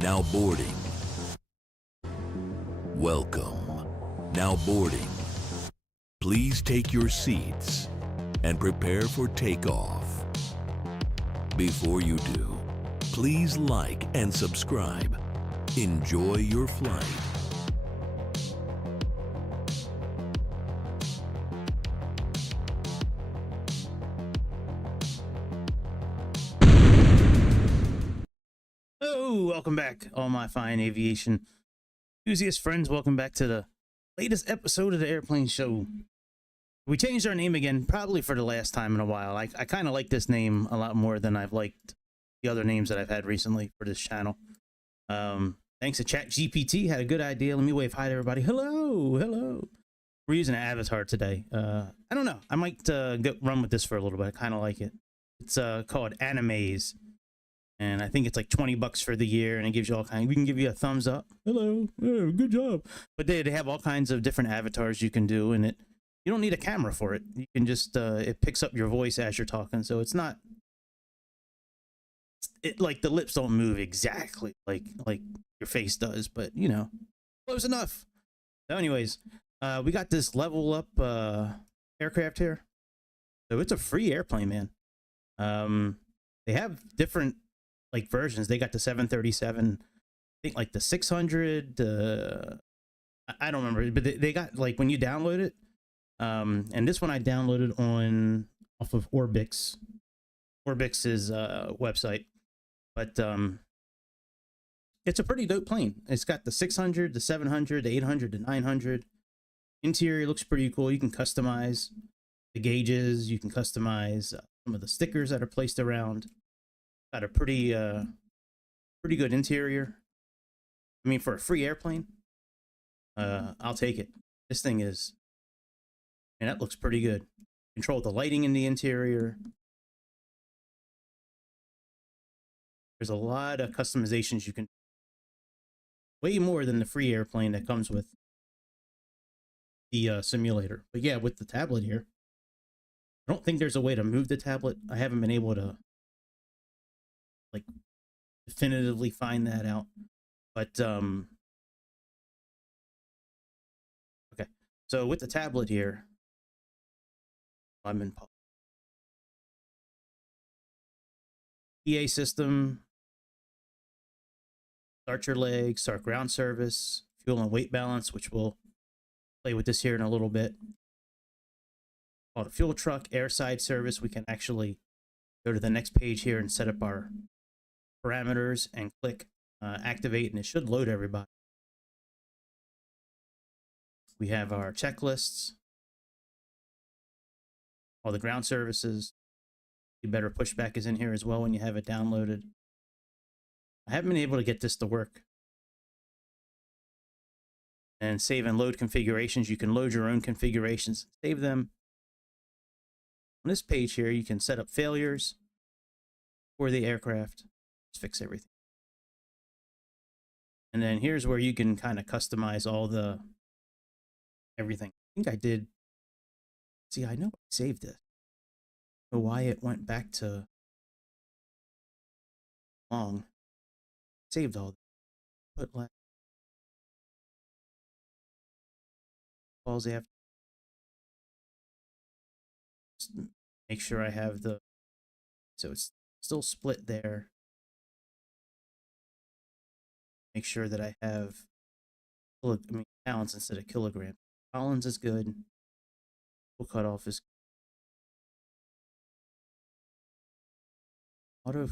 Now boarding. Welcome. Now boarding. Please take your seats and prepare for takeoff. Before you do, please like and subscribe. Enjoy your flight. Hello, welcome back, all my fine aviation enthusiast friends. Welcome back to the latest episode of the Airplane Show. We changed our name again, probably for the last time in a while. I kind of like this name a lot more than I've liked the other names that I've had recently for this channel. Thanks to ChatGPT, had a good idea. Let me wave hi to everybody. Hello, hello. We're using an avatar today. I don't know. I might run with this for a little bit. I kind of like it. It's called Animes. And I think it's like 20 bucks for the year, and it gives you all kinds. We can give you a thumbs up. Hello, oh, good job. But they have all kinds of different avatars you can do, and you don't need a camera for it. You can just it picks up your voice as you're talking, so it's not like the lips don't move exactly like your face does, but you know, close enough. So, anyways, we got this LevelUP aircraft here. So it's a free airplane, man. They have different like versions. They got the 737, I think like the 600, I don't remember, but they got like when you download it, and this one I downloaded off of Orbix's website, but it's a pretty dope plane. It's got the 600, the 700, the 800, the 900. Interior looks pretty cool. You can customize the gauges. You can customize some of the stickers that are placed around. Got a pretty good interior. I mean, for a free airplane, I'll take it. This thing is, and that looks pretty good. Control the lighting in the interior. There's a lot of customizations you can do. Way more than the free airplane that comes with the simulator. But yeah, with the tablet here, I don't think there's a way to move the tablet. I haven't been able to like definitively find that out, but okay, so with the tablet here, I'm in PA system, start your legs, start ground service, fuel and weight balance, which we'll play with this here in a little bit. On a fuel truck, airside service, we can actually go to the next page here and set up our parameters and click activate, and it should load everybody. We have our checklists, all the ground services. The better pushback is in here as well when you have it downloaded. I haven't been able to get this to work. And save and load configurations. You can load your own configurations, save them. On this page here, you can set up failures for the aircraft. Just fix everything. And then here's where you can kind of customize all the everything. I think I did. See, I know I saved it. I don't know why it went back to long. Saved all. Put last. Calls after. Just make sure I have the. So it's still split there. Make sure that I have pounds instead of kilograms. Collins is good. Full cutoff is auto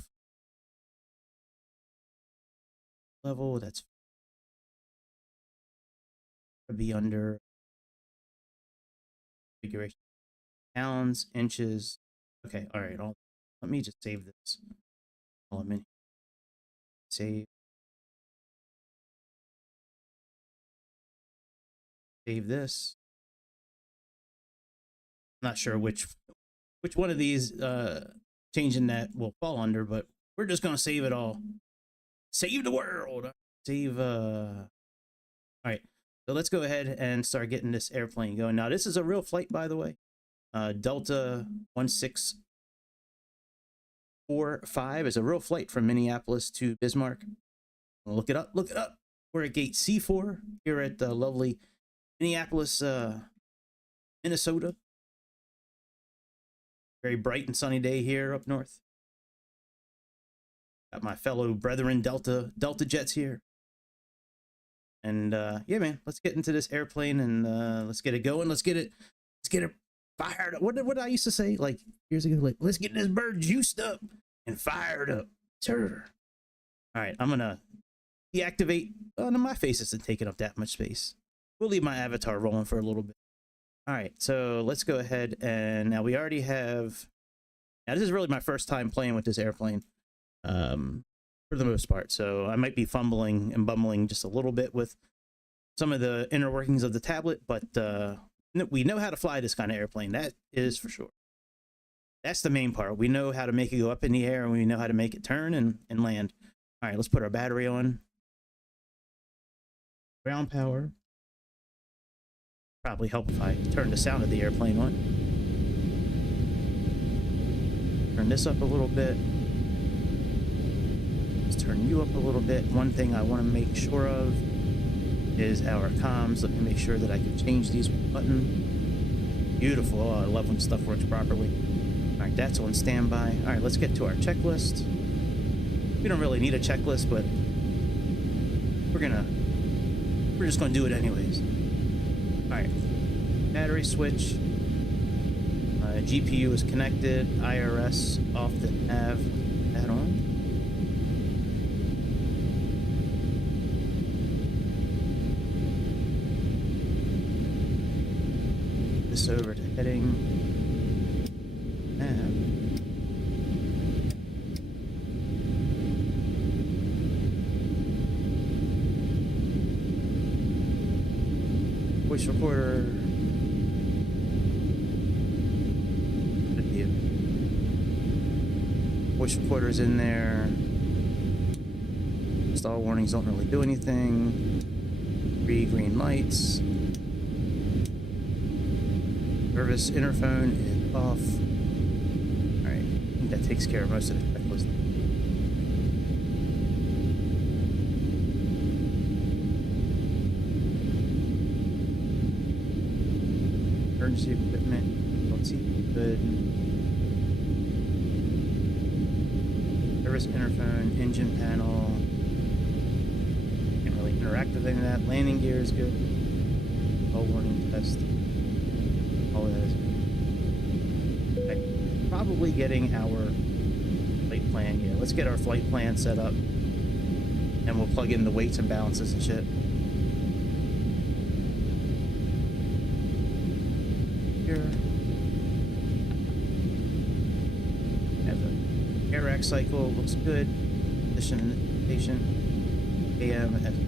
level. That's be under configuration. Pounds, inches. Okay, all right. Let me just save this. While I'm in. Save. Save this. I'm not sure which one of these changing that will fall under, but we're just gonna save it all. Save the world. Save. All right. So let's go ahead and start getting this airplane going. Now this is a real flight, by the way. Delta 1645 is a real flight from Minneapolis to Bismarck. Look it up. Look it up. We're at gate C4 here at the lovely Minneapolis, Minnesota. Very bright and sunny day here up north. Got my fellow brethren Delta jets here. And yeah, man, let's get into this airplane and let's get it going. Let's get it fired up. What did I used to say like years ago? Like, let's get this bird juiced up and fired up. Sure. All right, I'm gonna deactivate. Oh, no, my face isn't taking up that much space. We'll leave my avatar rolling for a little bit. All right, so let's go ahead and now we already have. Now this is really my first time playing with this airplane, for the most part. So I might be fumbling and bumbling just a little bit with some of the inner workings of the tablet, but we know how to fly this kind of airplane. That is for sure. That's the main part. We know how to make it go up in the air, and we know how to make it turn and land. All right, let's put our battery on. Ground power. Probably help if I turn the sound of the airplane on. Turn this up a little bit. Let's turn you up a little bit. One thing I want to make sure of is our comms. Let me make sure that I can change these with a button. Beautiful. Oh, I love when stuff works properly. All right, that's on standby. All right, let's get to our checklist. We don't really need a checklist, but we're just gonna do it anyways. All right, battery switch. GPU is connected. IRS off the nav. Add on. This over to heading. Nav. Voice recorder. Voice recorder's in there. Stall warnings don't really do anything. 3 green lights. Service interphone is off. Alright, I think that takes care of most of the checklist. Emergency equipment. Let's see. Good. Service interphone, engine panel. Can't really interact with any of that. Landing gear is good. All warning test. All of that is good. Okay. Probably getting our flight plan. Yeah, let's get our flight plan set up. And we'll plug in the weights and balances and shit. Here. Have the air rack cycle, looks good. Position indication. KMSP.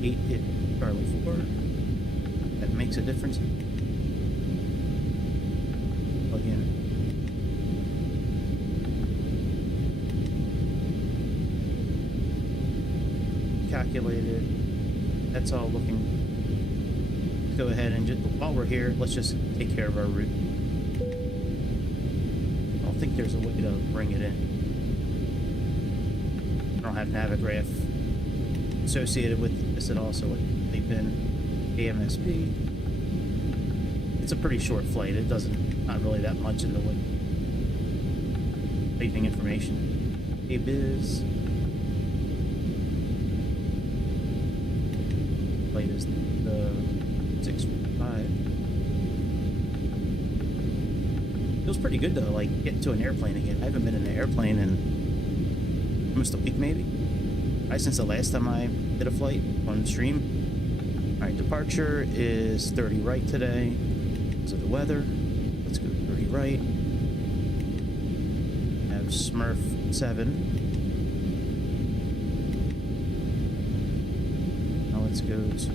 8 hit Charlie 4. That makes a difference. Plug in. Calculated. That's all looking. Let's go ahead and just, while we're here, let's just take care of our route. I don't think there's a way to bring it in. I don't have Naviggraph associated with this at all, so let's type in KMSP. It's a pretty short flight. It doesn't, not really that much in the way typing information. KBIS. Flight is the 6.5. Feels pretty good to like get into an airplane again. I haven't been in an airplane in almost a week maybe. Right since the last time I did a flight on stream. Alright, departure is 30 right today. Because of the weather. Let's go 30 right. Have Smurf 7. Now let's go to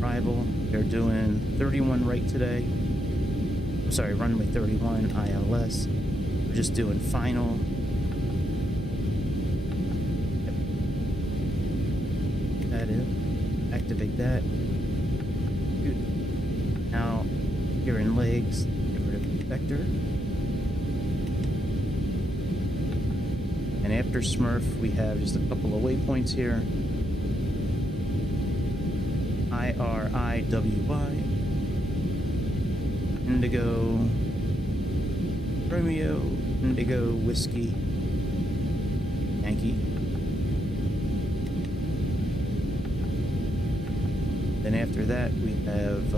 arrival. They're doing 31 right today. I'm sorry, runway 31 ILS. We're just doing final. That in. Activate that. Good. Now, here in legs, get rid of the vector. Dr. Smurf, we have just a couple of waypoints here. IRIWY, Indigo, Romeo, Indigo, Whiskey, Yankee. Then after that, we have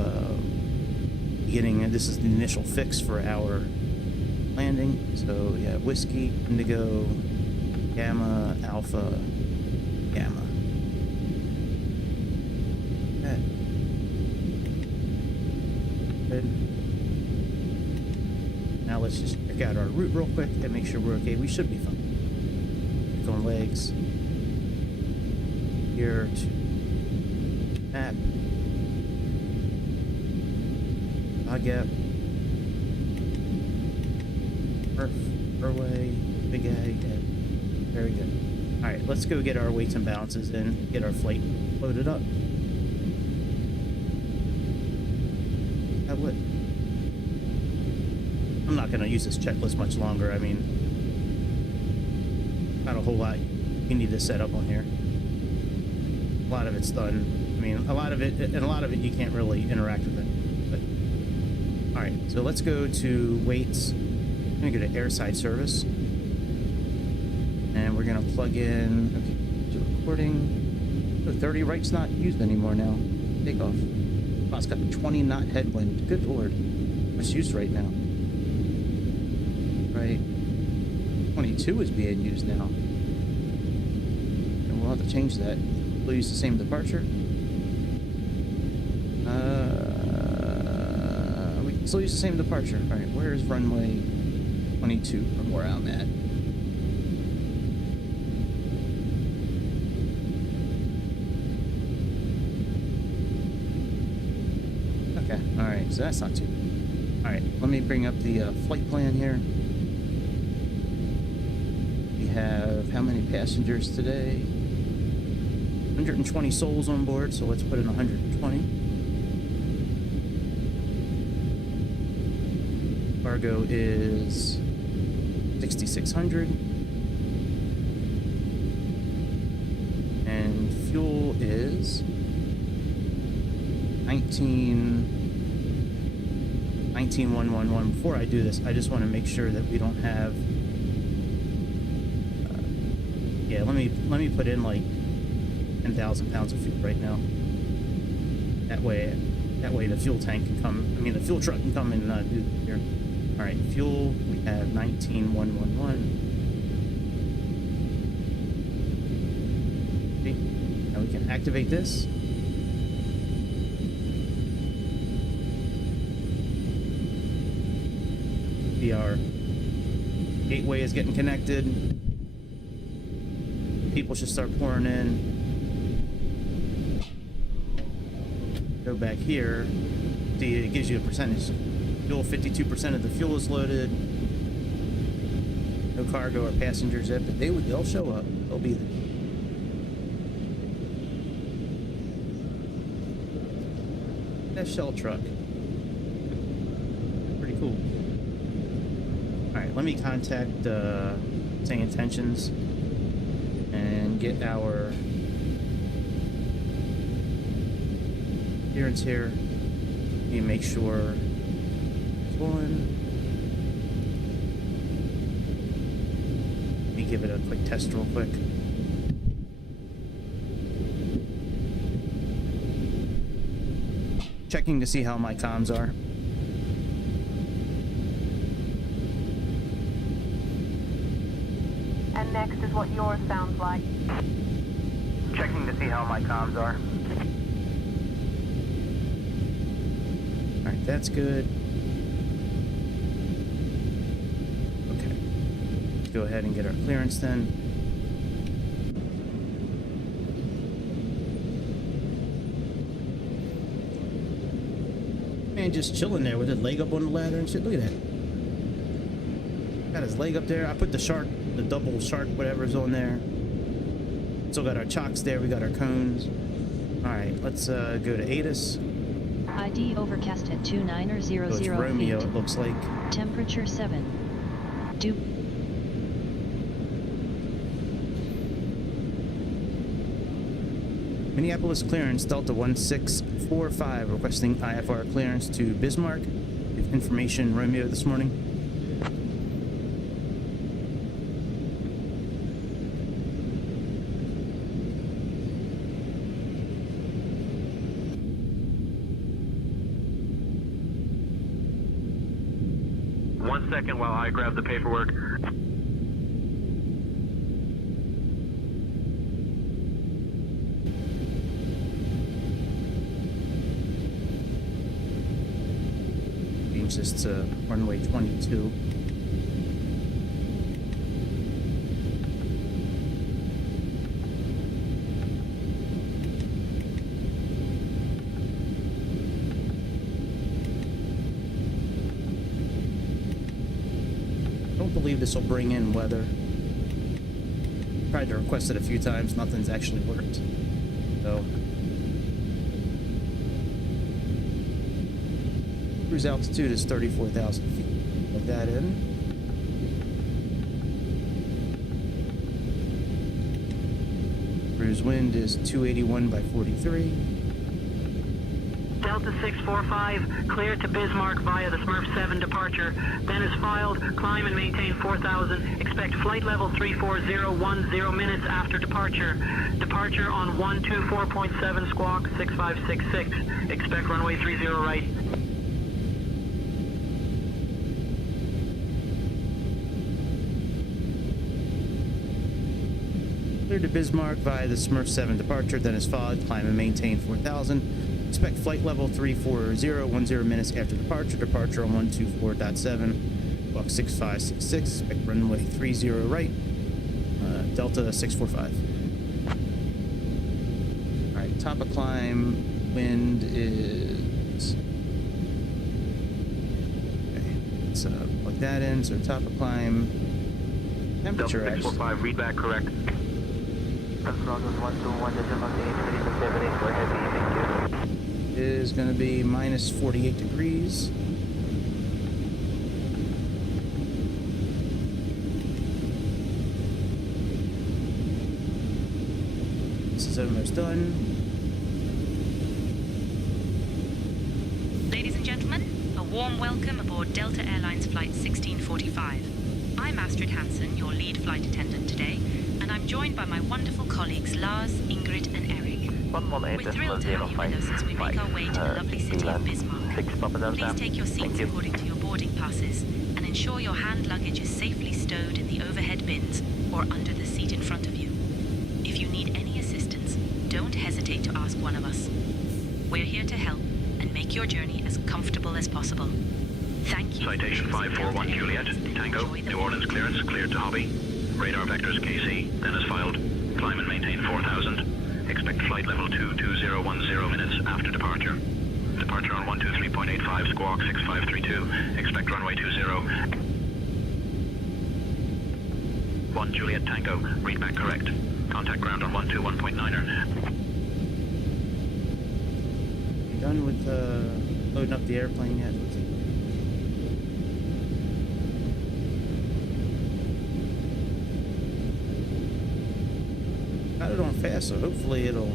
beginning, this is the initial fix for our landing. So yeah, Whiskey, Indigo, Gamma, Alpha, Gamma. Okay. Good. Now let's just check out our route real quick and make sure we're okay. We should be fine. Click on legs. Here to map. Gap. Earth, Airway, Big Ag. Very good. Alright, let's go get our weights and balances in, get our flight loaded up. That would. I'm not going to use this checklist much longer. I mean, not a whole lot you need to set up on here. A lot of it's done. I mean, a lot of it you can't really interact with it. Alright, so let's go to weights. I'm going to go to airside service. And we're going to plug in, okay, to recording. Oh, 30 right's not used anymore now. Takeoff. Wow, it's got a 20 knot headwind. Good lord. What's used right now? Right. 22 is being used now. And we'll have to change that. We'll use the same departure. Still use the same departure. Alright, where is runway 22 from where I'm at? Okay, alright, so that's not too bad. Alright, let me bring up the flight plan here. We have how many passengers today? 120 souls on board, so let's put in 120. Cargo is 6,600, and fuel is 19,111. Before I do this, I just want to make sure that we don't have. Yeah, let me put in like 10,000 pounds of fuel right now. That way the fuel tank can come. I mean, the fuel truck can come and do here. All right, fuel, we have 19,111. Okay, now we can activate this. Our gateway is getting connected. People should start pouring in. Go back here. See, it gives you a percentage. Fuel, 52% of the fuel is loaded. No cargo or passengers yet, but they'll show up. They'll be there. That shell truck. Pretty cool. Alright, let me contact Sayintentions and get our clearance here. Let me make sure it's on. Let me give it a quick test real quick. Checking to see how my comms are. And next is what yours sounds like. Checking to see how my comms are. Alright, that's good. Okay. Let's go ahead and get our clearance then. Man, just chilling there with his leg up on the ladder and shit. Look at that. Got his leg up there. I put the shark, the double shark, whatever's on there. Still got our chocks there. We got our cones. Alright, let's go to ATIS. ID overcast at 2900 So it's Romeo, feet. it looks like. Temperature 7. Minneapolis clearance, Delta 1645, requesting IFR clearance to Bismarck. Give information Romeo this morning. One second while I grab the paperwork. Change this to runway 22. I don't believe this will bring in weather. Tried to request it a few times, nothing's actually worked. So cruise altitude is 34,000 feet. Plug that in. Cruise wind is 281 by 43. Delta 645, clear to Bismarck via the Smurf 7 departure. Then is filed, climb and maintain 4,000. Expect flight level 34010 minutes after departure. Departure on 124.7 squawk 6566. Expect runway 30 right. Clear to Bismarck via the Smurf 7 departure, then is followed, climb and maintain 4,000. Expect flight level 34010 minutes after departure. Departure on 124.7, walk 6566. Expect runway 30 right. Delta 645. All right, top of climb. Wind is. Okay, let's plug that in. So top of climb. Temperature. Delta 645, read back correct. Is going to be minus 48 degrees. This is almost done. Ladies and gentlemen, a warm welcome aboard Delta Airlines Flight 1645. I'm Astrid Hansen, your lead flight attendant today, and I'm joined by my wonderful colleagues Lars, Ingrid, and Eric. We're thrilled to have you with us as we make our way to the lovely city of Bismarck. Please take your seats according to your boarding passes and ensure your hand luggage is safely stowed in the overhead bins or under the seat in front of you. If you need any assistance, don't hesitate to ask one of us. We're here to help and make your journey as comfortable as possible. Thank you. Citation 541 Juliet, Tango, New Orleans clearance, cleared to Hobby. Radar vectors KC, then is filed. Climb and maintain 4,000. Expect flight level 22010 minutes after departure. Departure on 123.85 squawk 6532. Expect runway 20. 1 Juliet Tango, read back correct. Contact ground on 121.9er. You done with loading up the airplane yet? Got it on fast, so hopefully it'll.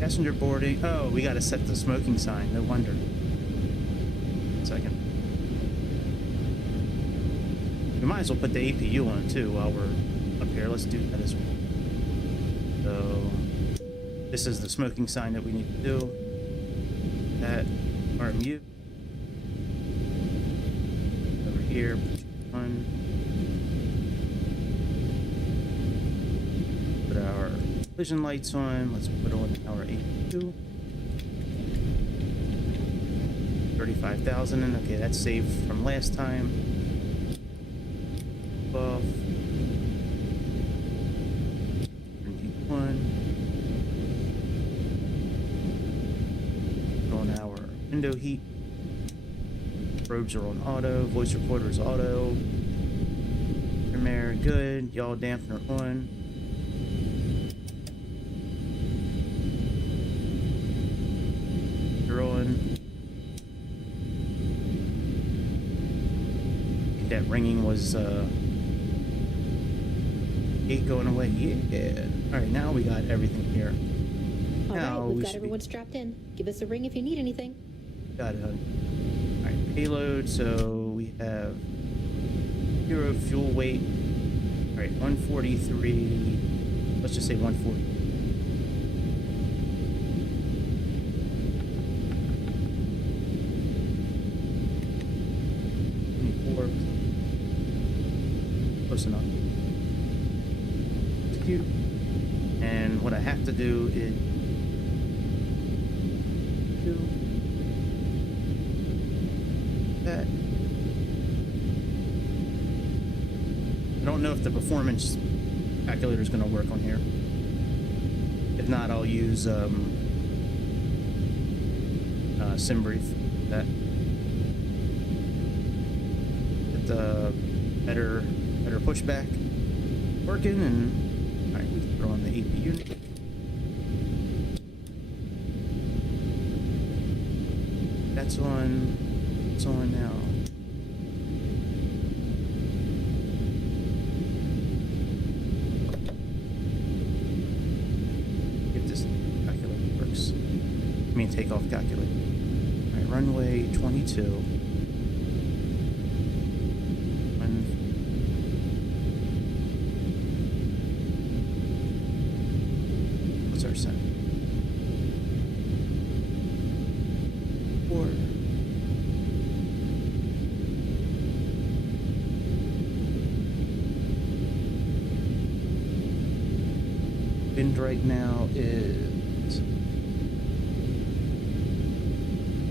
Passenger boarding. Oh, we got to set the smoking sign. No wonder. 1 second. We might as well put the APU on too while we're up here. Let's do that as well. So this is the smoking sign that we need to do. That RMU over here. On. Put our collision lights on. Let's put on our APU. 35,000, and okay, that's saved from last time. Buff. One. Put on our window heat. Robes are on auto. Voice recorder is auto. Premiere good. Yaw dampener on. That ringing was Gate going away. Yeah. All right, now we got everything here. All Now right, we've we got should everyone strapped in. Give us a ring if you need anything. got it, honey. All right, payload. So we have 0 fuel weight. All right, 143. Let's just say 140. Close enough. Execute. And what I have to do is do that. I don't know if the performance calculator is going to work on here. If not, I'll use SimBrief. That get the better pushback working, and all right, we can throw on the AP unit. That's on. It's on now. If this calculator works, I mean takeoff calculator. All right, runway 22. What's our set? 4. Wind right now is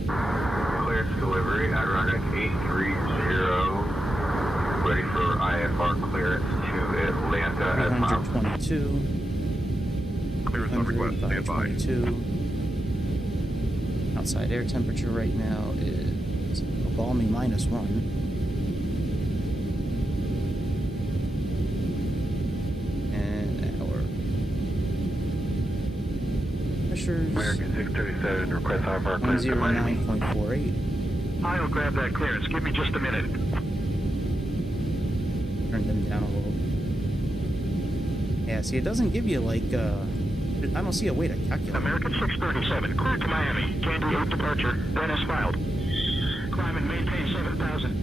clearance delivery at runway 830, ready for IFR clearance to Atlanta at 322. Clearance on request, stand by. 22. Outside air temperature right now is a balmy -1. And our pressures American 637, request IFR clearance to Miami. 109.48. I'll grab that clearance. Give me just a minute. Turn them down a little. Yeah, see, it doesn't give you like I don't see a way to calculate. American 637, cleared to Miami. Candy 8 departure. Then as filed. Climb and maintain 7,000.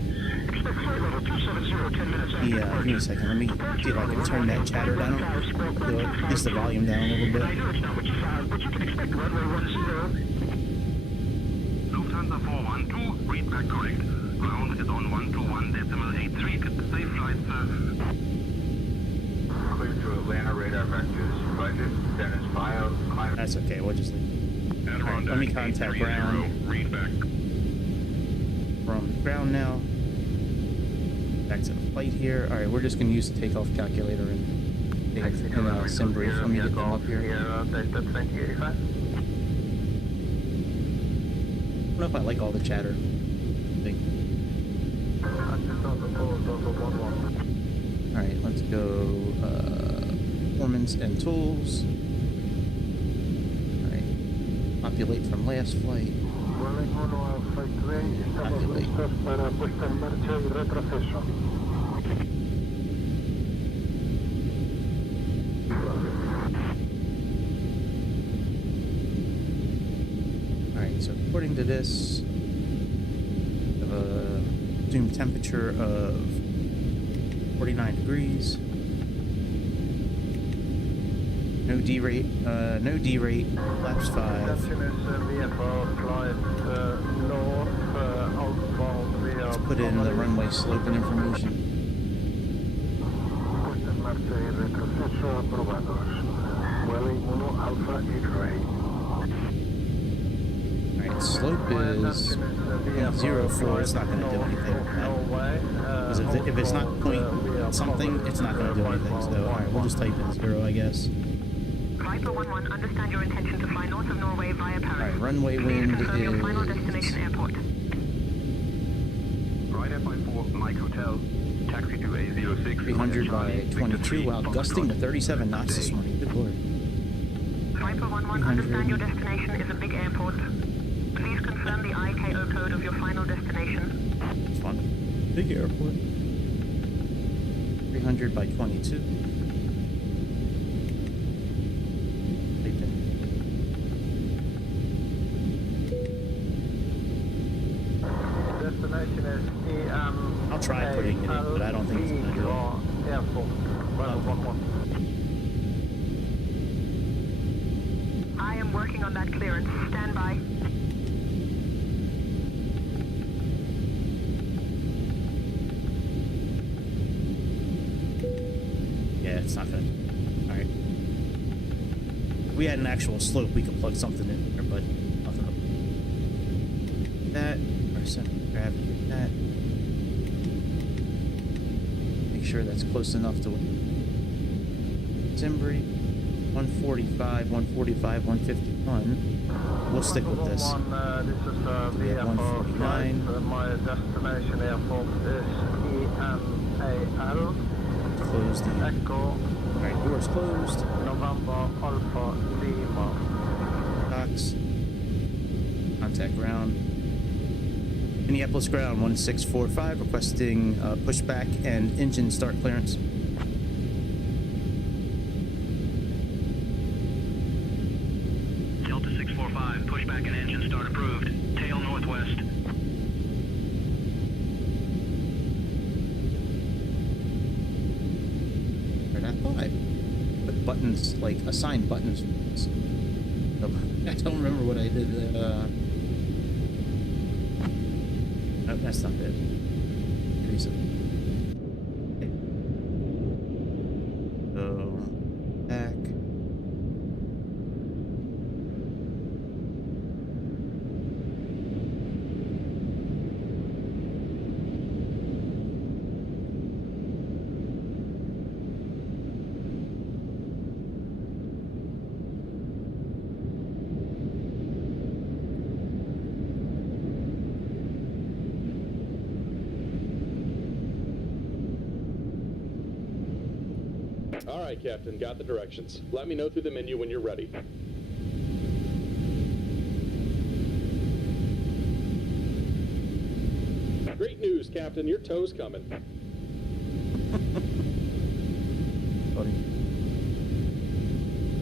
Expect flight level 270, 10 minutes after Yeah, give me a second. Let me see if I can turn that chatter down. At least the volume down a little bit. I know it's not what you filed, but you can expect runway 10. Lufthansa 412, read back correct. Ground is on 121.83. Safe flight, sir. Clear to Atlanta, radar vectors, budget, Dennis filed, climate. That's okay. We'll just leave. Alright, let me contact ground. Read back. From ground now. Back to the flight here. Alright, we're just going to use the takeoff calculator and SimBrief. Let me get them up here. I don't know if I like all the chatter. Alright, let's go performance and tools. Alright, populate from last flight. Populate. Alright, so according to this, we have a assumed temperature of 49 degrees. No D-rate, flaps 5. Let's put in the runway slope and information. Alright, slope is 0.04, it's not going to do anything with that. Because if it's not point something, it's not going to do anything. So, alright, we'll just type in 0, I guess. Viper 11, understand your intention to fly north of Norway via Paris. Alright, runway wind Confirm your final is destination airport. Right FI4, Mike Hotel. Taxi to A06. 300 by 22. Wow, gusting to 37 knots this morning. Good lord. Viper 11, understand your destination is a big airport. Please confirm the IKO code of your final destination. It's fun. Big airport. 300 by 22. destination is IMMERSIVE. I'll try putting it in, but I don't think it's gonna do it. Airport, level 11. I am working on that clearance. Stand by. Yeah, it's not gonna. All right. If we had an actual slope, we could plug something in there, but nothing. That or center of gravity. That. Make sure that's close enough to. Simbri, 145, 145, 151. We'll stick with this. This is VFR 149. My destination airport is IMMERSIVE. Close the. Echo. Alright, doors closed. November Alpha Lima. Docks. Contact ground. Minneapolis ground 1645 requesting pushback and engine start clearance. Delta 645, pushback and engine start approved. Tail northwest. I thought I put buttons, like assigned buttons. I don't remember what I did. No, that's not it. So, back. All right, Captain, got the directions. Let me know through the menu when you're ready. Great news, Captain. Your tow's coming. Buddy.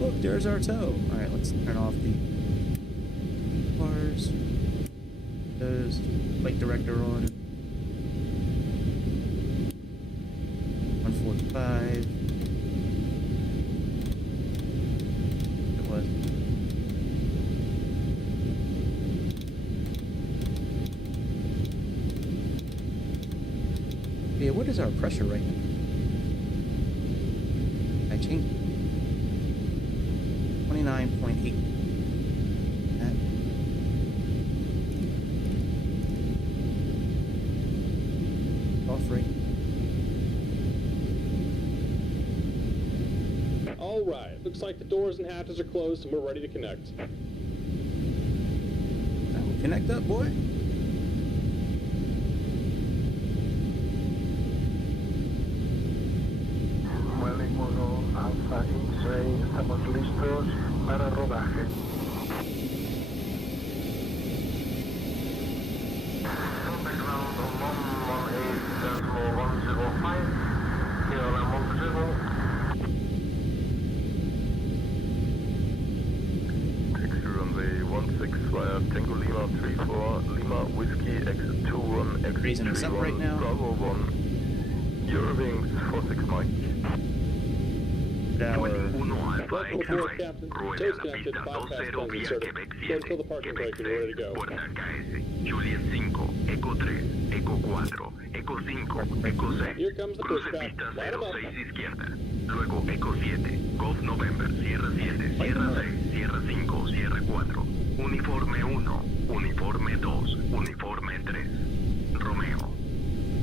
Look, there's our tow. Alright, let's turn off the cars. Those flight director on. 145. It was. Yeah, what is our pressure right now? I changed 29.8. That. Off rate. All right. Looks like the doors and hatches are closed and we're ready to connect. Connect up, boy. Alfa X-Ray, estamos listos para rodaje. Background on 118.105, here on Montreal. Taxi runway 16 via Tango Lima 34, Lima Whiskey, exit 21, exit Raising us up right now. Bravo 1, Eurowings 46 Mike. Welcome aboard, Captain. Tow's connected, bypass guns inserted. Go until the parking brake and you're ready to go. Puerta KS, Juliet 5, Eco 3, Eco 4, Eco 5, Eco 6. Here comes the Cruce pushback. pista Line 'em up. 06 izquierda. Luego Eco 7, Golf November, Sierra 7, Sierra 6, Sierra 5, Sierra 4. Uniforme 1, Uniforme 2, Uniforme 3. Romeo.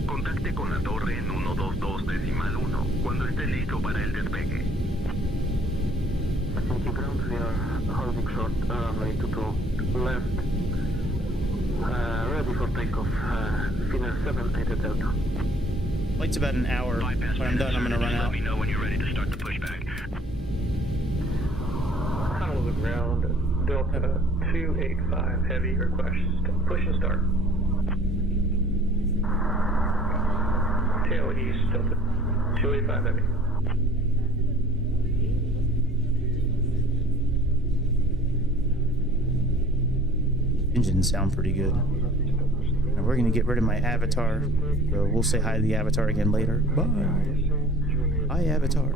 Contacte con la torre en 122.1 cuando esté listo para el despegue. Thank ground, we are holding short runway to left. Ready for takeoff. Finish 78 Delta. Flight's about an hour. Bypass When I'm done, I'm gonna run let out. me know when you're ready to start the pushback. Tunnel the ground, Delta 285 heavy request. Push and start. Tail east, Delta 285 heavy. Engines sound pretty good. Now, we're gonna get rid of my avatar. So we'll say hi to the avatar again later. Bye. Hi, avatar.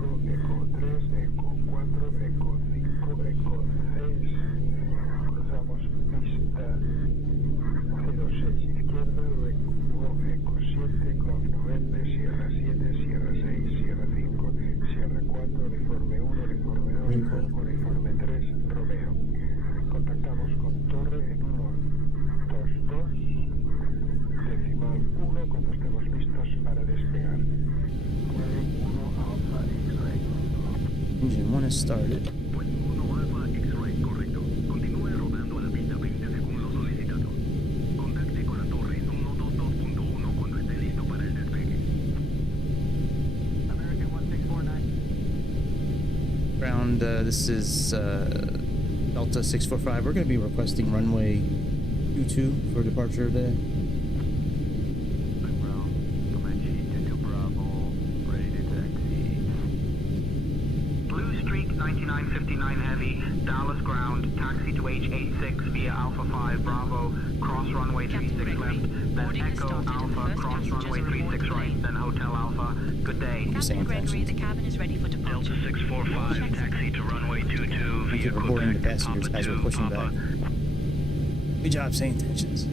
Engine 1 is started. Ground, this is Delta 645. We're going to be requesting runway 22 for departure today. Blue Streak 9959 Heavy, Dallas ground, taxi to H86 via Alpha 5 Bravo, cross runway 36 left, then Echo Alpha, cross runway 36 right, then Hotel Alpha. Good day. Captain Gregory, the cabin is ready for departure. Delta 645, taxi to runway 22 Thank you via for boarding the Quebec, passengers Papa as we're 2, pushing Papa. back. Good job, Sayintentions.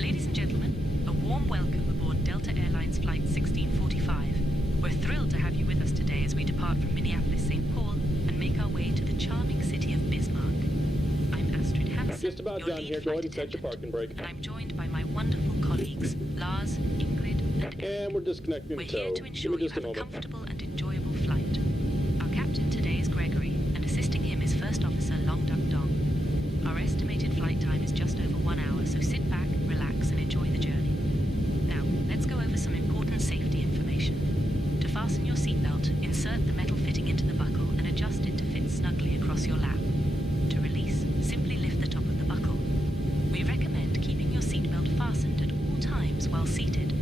Ladies and gentlemen, a warm welcome aboard Delta Airlines Flight 1645. We're thrilled to have you with us today as we depart from Minneapolis-St. Paul and make our way to the charming city of Bismarck. I'm Astrid Hansen, Just about your done lead here. Go flight ahead and set your attendant, parking brake. and I'm joined by my wonderful colleagues, Lars, Ingrid, and Eric. And we're disconnecting We're the tow. here to Give ensure me you just a have a moment. comfortable and enjoyable flight. Our captain today is Gregory, and assisting him is First Officer Long Duck Dong. Our estimated flight time is just over 1 hour, so sit back, relax, and enjoy the journey. Now, let's go over some important safety information. To fasten your seatbelt, insert the metal fitting into the buckle and adjust it to fit snugly across your lap. To release, simply lift the top of the buckle. We recommend keeping your seatbelt fastened at all times while seated,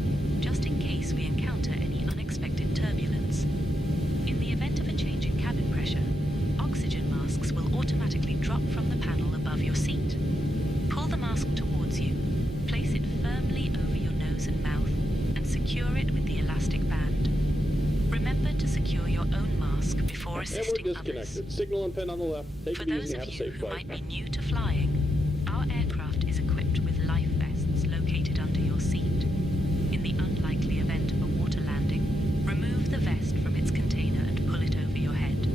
just in case we encounter any unexpected turbulence. In the event of a change in cabin pressure, oxygen masks will automatically drop from the panel above your seat. Pull the mask towards you, place it firmly over your nose and mouth, and secure it with the elastic band. Remember to secure your own mask before And we're assisting others. disconnected. Signal and pin on the left. Take For it those easy of and have a you safe who flight. might be new to flying, our aircraft is equipped with life vests located under your seat. In the unlikely event of a water landing, remove the vest from its container and pull it over your head.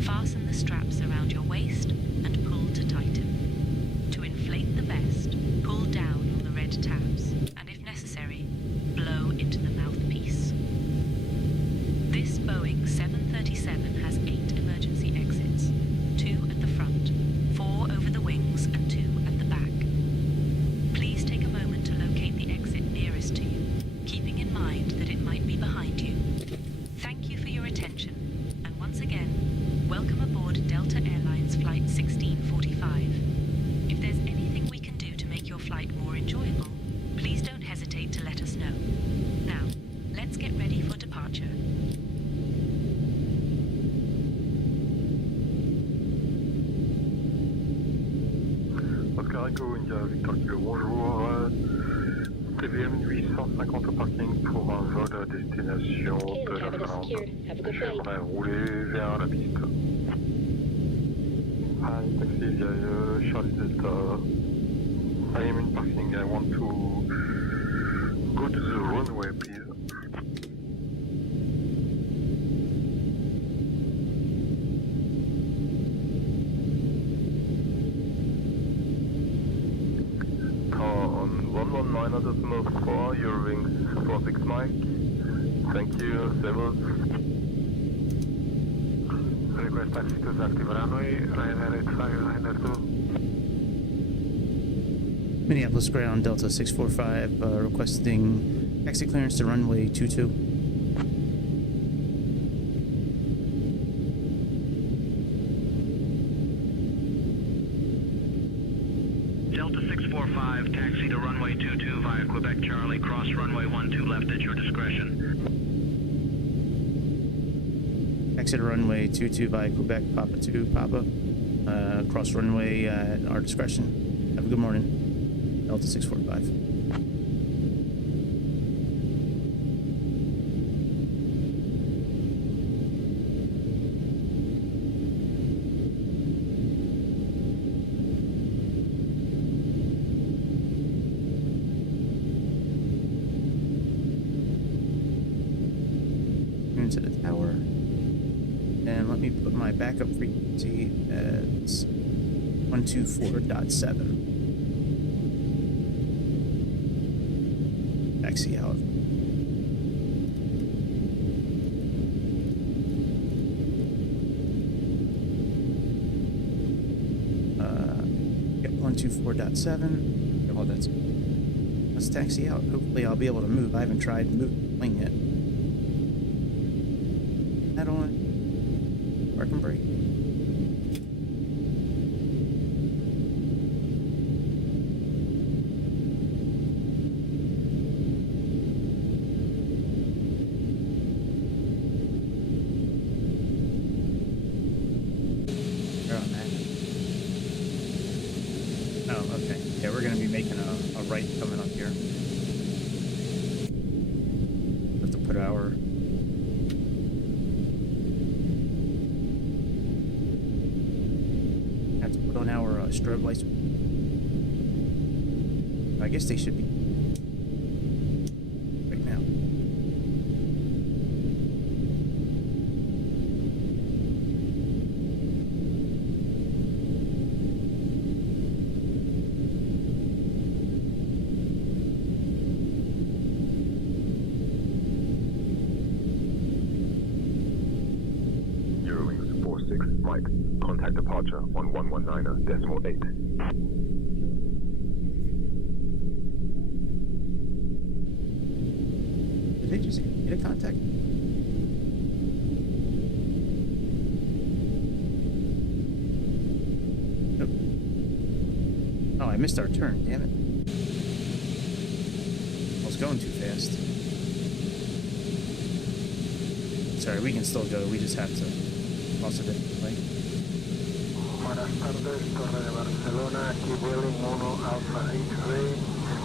Fasten the straps around your waist and pull to tighten. To inflate the vest, pull down on the red tabs, and if necessary, blow into the mouthpiece. This Boeing 737 has 8 emergency exits, 2 at the front, 4 over the wings, and 2 at the back. Please take a moment to locate the exit nearest to you, keeping in mind that it might be behind you. Thank you for your attention, and once again, welcome aboard Delta Airlines Flight 1645. If there's anything we can do to make your flight more enjoyable, please don't hesitate to let us know. Now, let's get ready for departure. Oscar Echo, India Victor Kilo, bonjour. TVM 850 au parking pour un vol à destination Okay, de the la cabin is Finlande. secured. Have a good flight. J'aimerais rouler vers la piste. Hi, taxi via Charlie Delta. I am in parking. I want to go to the runway, please. On 119.4, your wings 46 Mike. Thank you, Sevels. Request taxi to active runway, Ryanair 85, Ryanair 2. Minneapolis ground, Delta 645, requesting taxi clearance to runway 22. Delta 645, taxi to runway 22 via Quebec Charlie, cross runway 12 left at your discretion. Exit runway 22 by Quebec, Papa 2, Papa. Cross runway at our discretion. Have a good morning. Delta 645. Into the tower, and let me put my backup frequency as 124.7. Taxi out. Get 124.7. Oh, let's taxi out. Hopefully I'll be able to move. I haven't tried moving the plane yet. Head on. Park and brake. Oh, okay. Yeah, we're gonna be making a right coming up here. Have to put our on our strobe lights. I guess they should be right now. Eurowings 46, right. Contact departure on 119.8. Did they just get a contact? Nope. Oh, I missed our turn, damn it. I was going too fast. Sorry, we can still go, we just have to cross a different way. Buenas tardes, Torre de Barcelona, aquí Vueling 1 Alpha X-Ray,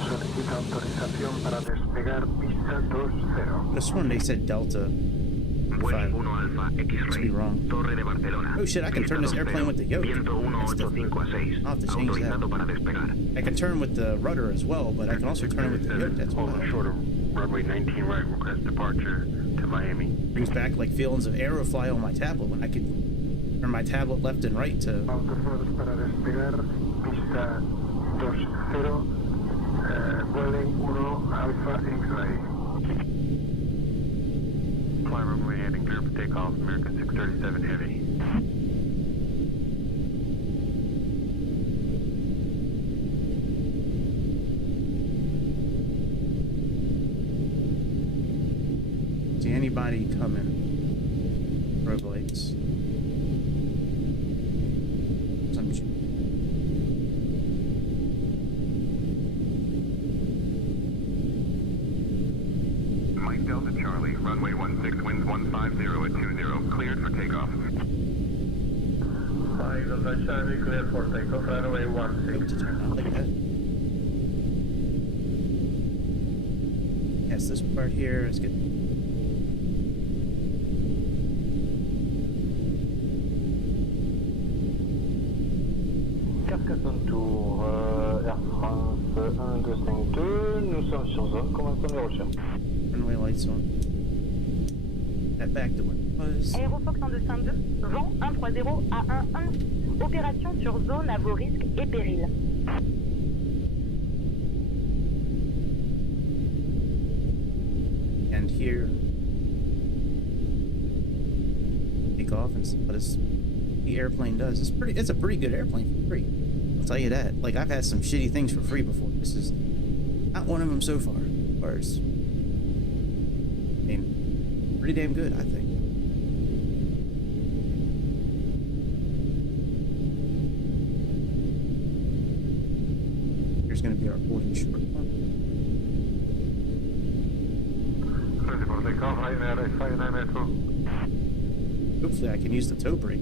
solicita autorización para despegar pista 20. This one they said Delta. Vueling 1 Alpha X-Ray, Torre de Barcelona. Oh shit, I can turn this airplane with the yoke. Viento 185 a 6, I'll have to change that. autorizado para despegar. I can turn with the rudder as well, but I can also turn it with the yoke. That's Hold wild. short of runway 19 right, request departure to Miami. Brings back like feelings of Aerofly on my tablet when I could turn my tablet left and right to. Autorizados para despegar pista 20, Vueling 1 Alpha X-Ray. Fly runway heading clear for takeoff, American 637 Heavy. See anybody coming? Strobe lights. Some Mike Delta Charlie, runway 16, winds 150 at 20, cleared for takeoff. Mike Delta Charlie, cleared for takeoff, runway 16. turn out like that. Yes, this part here is good. Carcassonne Tour, Air France 1252, nous sommes sur zone, commençons les recherches. Runway lights on. That back to what it was. Aérofox 1252, vent 130 à 11. Opération sur zone à vos risques et périls. And here. Take off and see what the airplane does. It's a pretty good airplane for free. I'll tell you that. Like, I've had some shitty things for free before. This is not one of them so far. Whereas, I mean, pretty damn good, I think. Here's going to be our boarding short one. Ready for takeoff, Ryanair 592. Hopefully I can use the toe brake.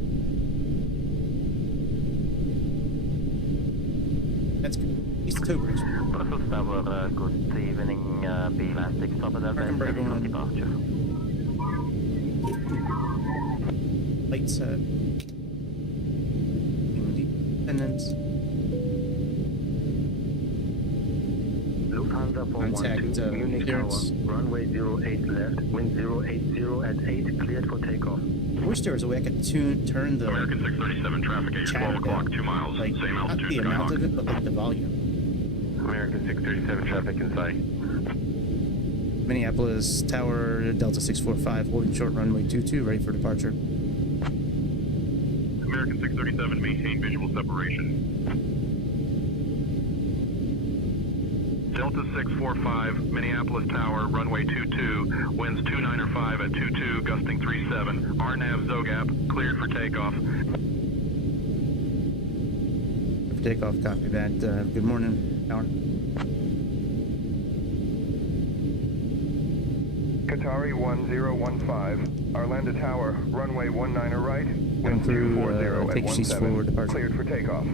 That's good. East Tow Bridge. Brussels Tower, good evening. Be elastic, stop at Delta, ready for departure. Light set. Independence. Lufthansa Contact 412, Munich Tower, clearance. runway 08 left, wind 080 at 8, cleared for takeoff. I wish there was a way I could turn the American 637 traffic at 12 o'clock, 2 miles, like, same not altitude, the amount Skyhawk. of it, but like the volume. American 637 traffic in sight. Minneapolis Tower, Delta 645, holding short runway 22, ready for departure. American 637, maintain visual separation. Delta 645, Minneapolis Tower, runway 22, winds 295 at 22, gusting 37. RNAV Zogap, cleared for takeoff. For takeoff, copy that. Good morning, Tower. Qatari 1015, Arlanda Tower, runway 19 right, wind through, 240 take at sheets forward, 17, departure. cleared for takeoff.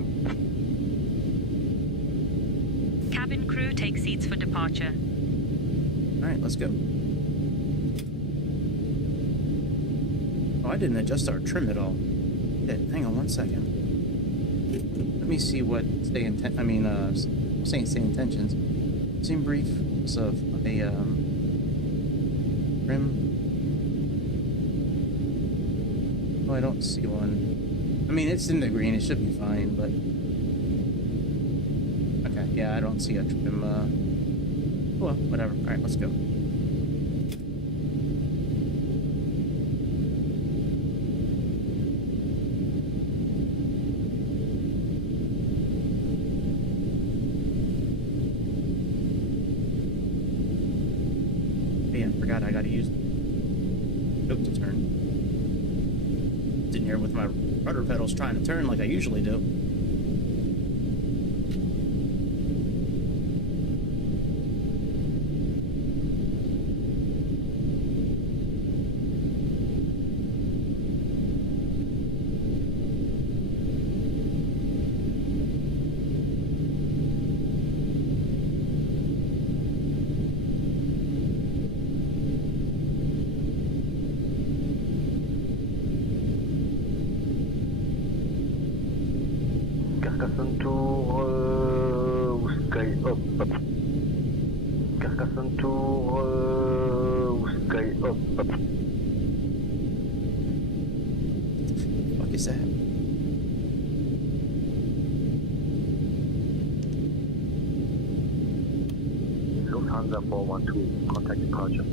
Cabin crew, take seats for departure. All right, let's go. Oh, I didn't adjust our trim at all. Hang on one second. Let me see what Sayintentions. Same brief of a trim. Oh, I don't see one. I mean, it's in the green. It should be fine, but okay. Yeah, I don't see a trim. Well, whatever. All right, let's go. Yeah, I forgot I gotta use yoke to turn. Sitting here with my rudder pedals trying to turn like I usually do. Carcassonne Tour, Sky Up. Carcassonne Tour, Sky Up. What is that? Lufthansa 412, contact departure.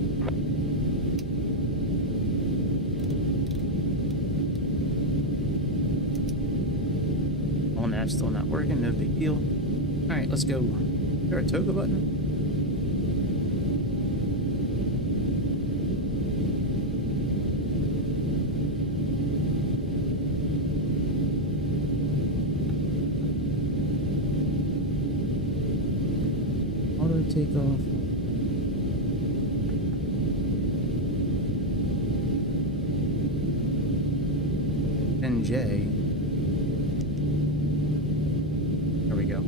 All nav's still not working, no big deal. Alright, let's go. Is there a toga button? Auto takeoff. NJ. There we go.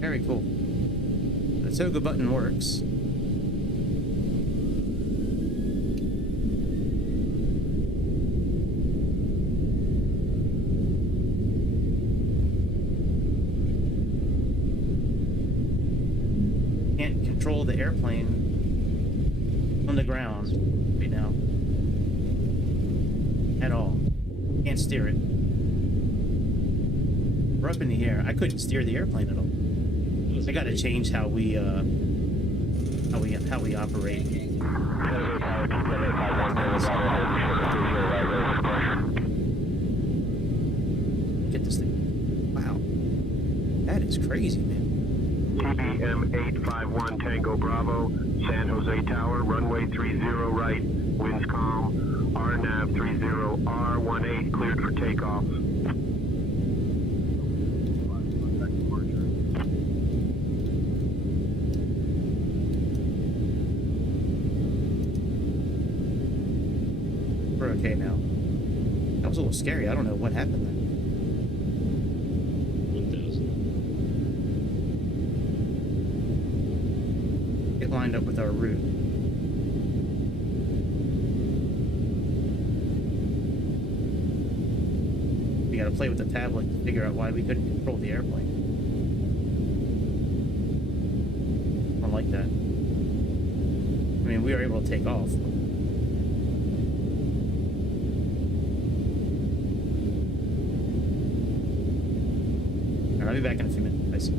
Very cool. The toga button works. Can't control the airplane on the ground right now at all. Can't steer it. We're up in the air. I couldn't steer the airplane at all. I gotta change how we operate. Get this thing. Wow. That is crazy, man. TBM 851 Tango Bravo, San Jose Tower, runway 30 right, winds calm, RNAV 30R18, cleared for takeoff. We're okay now. That was a little scary. I don't know what happened there. lined up with our route. We gotta play with the tablet to figure out why we couldn't control the airplane. I don't like that. I mean, we were able to take off. Alright, I'll be back in a few minutes, guys.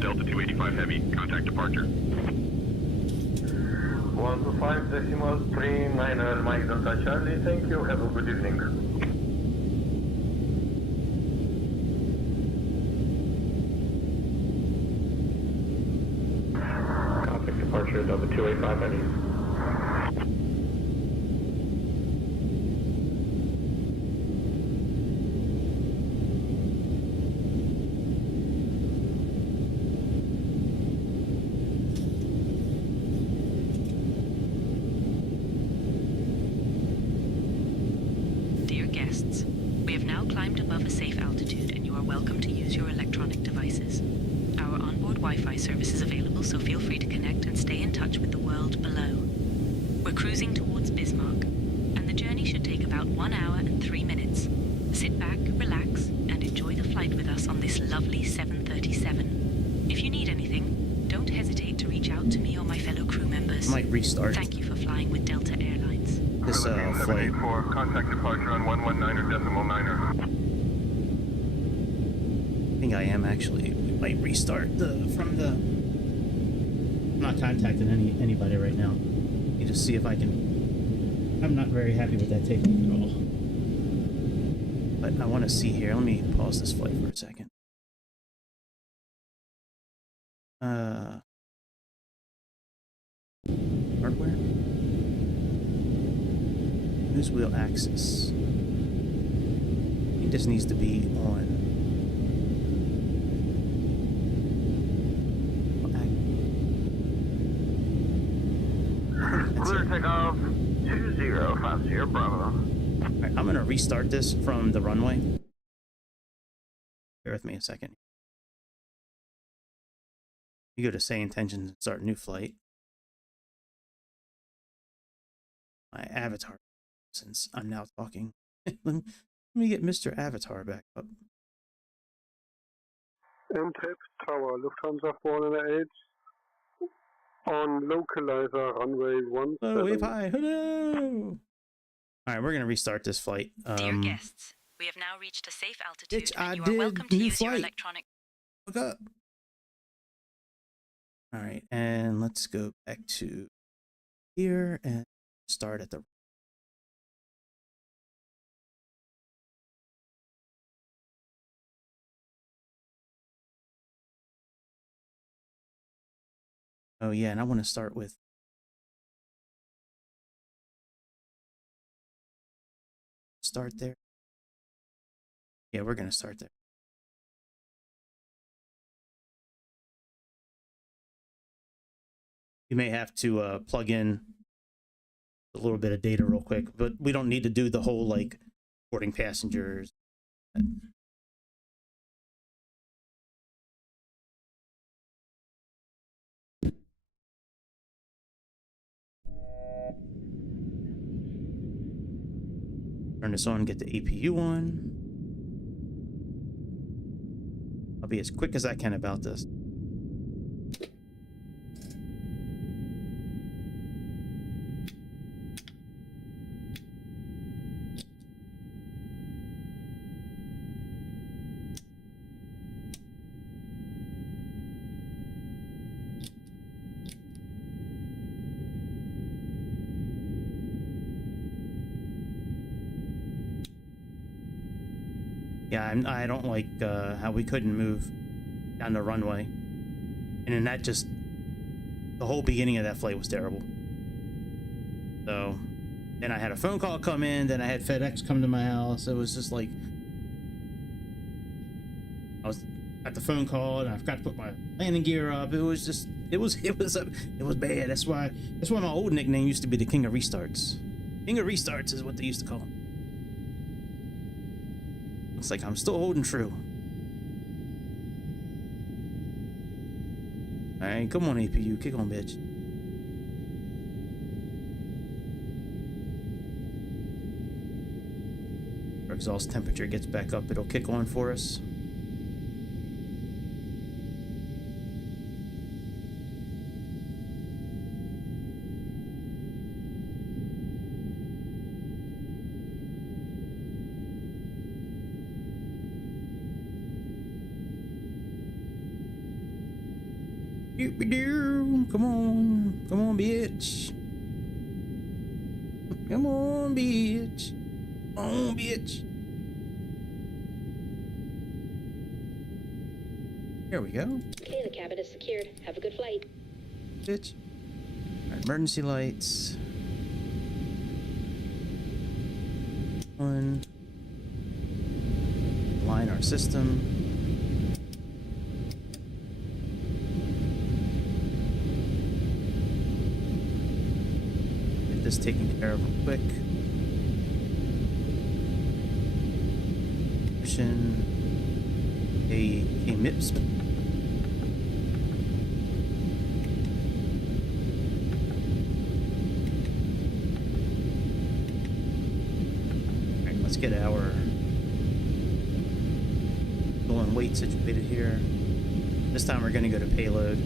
Delta 285 Heavy, contact departure. 125.39 Mike Delta Charlie, thank you, have a good evening. Contact departure, Delta 285 Heavy. We have now climbed above a safe altitude and you are welcome to use your electronic devices. Our onboard Wi-Fi service is available, so feel free to connect and stay in touch with the world below. We're cruising towards Bismarck, and the journey should take about 1 hour and 3 minutes. Sit back, relax, and enjoy the flight with us on this lovely 737. If you need anything, don't hesitate to reach out to me or my fellow crew members. Might restart. Thank you for flying with Delta Airlines. This flight. 784, contact departure on 119er decimal 9er. I think I am actually. Might restart I'm not contacting anybody right now. You just see if I can. I'm not very happy with that technique at all. But I want to see here. Let me pause this flight for a second. Hardware. News wheel axis. I think this needs to be on. Clear takeoff 2050 Bravo. Alright, I'm gonna restart this from the runway. Bear with me a second. You go to Sayintentions and start a new flight. My avatar, since I'm now talking. Let me get Mr. Avatar back up. MTEP Tower, Lufthansa 408 on localizer runway 17. Oh, wave high. Hello. All right, we're gonna restart this flight. Dear guests, we have now reached a safe altitude, Bitch, and you I are did welcome to new use your flight. electronic. Look up. All right, and let's go back to here and start at the. Oh yeah, and I want to start with. Start there. Yeah, we're gonna start there. You may have to plug in a little bit of data real quick, but we don't need to do the whole like boarding passengers. Turn this on, get the APU on. I'll be as quick as I can about this. Yeah, I don't like how we couldn't move down the runway. And then that just... The whole beginning of that flight was terrible. So... Then I had a phone call come in, then I had FedEx come to my house. It was just like... I was at the phone call and I forgot to put my landing gear up. It was just... It was bad. That's why my old nickname used to be the King of Restarts. King of Restarts is what they used to call him. Looks like I'm still holding true. Alright, come on APU, kick on, bitch. Our exhaust temperature gets back up, it'll kick on for us. Come on, bitch. Come on, bitch. Come on, bitch. Here we go. Okay, the cabin is secured. Have a good flight. Bitch. All right, emergency lights. One. Line our system. Taken care of real quick. Mission IMMERSIVE. Alright, let's get our going weight situated here. This time we're gonna go to payload.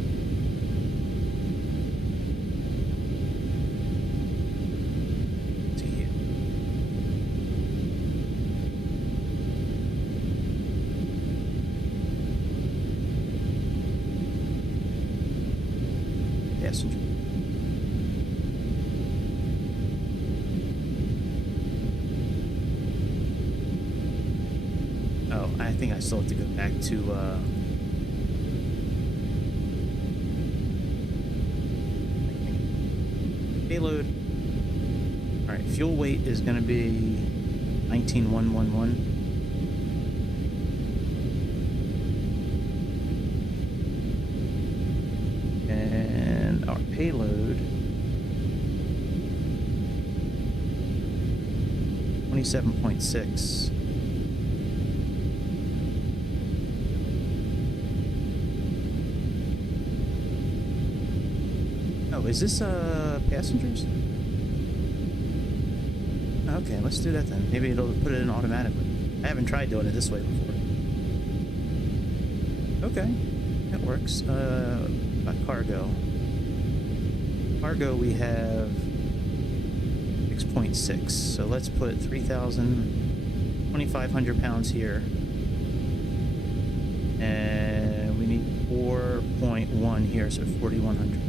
Oh, I think I still have to go back to payload. All right, fuel weight is going to be 19,111. And our payload 27.6. Oh, is this passengers? Okay, let's do that then. Maybe it'll put it in automatically. I haven't tried doing it this way before. Okay, that works. About cargo. Cargo we have 6.6. So let's put 2,500 pounds here. And we need 4.1 here, so 4,100.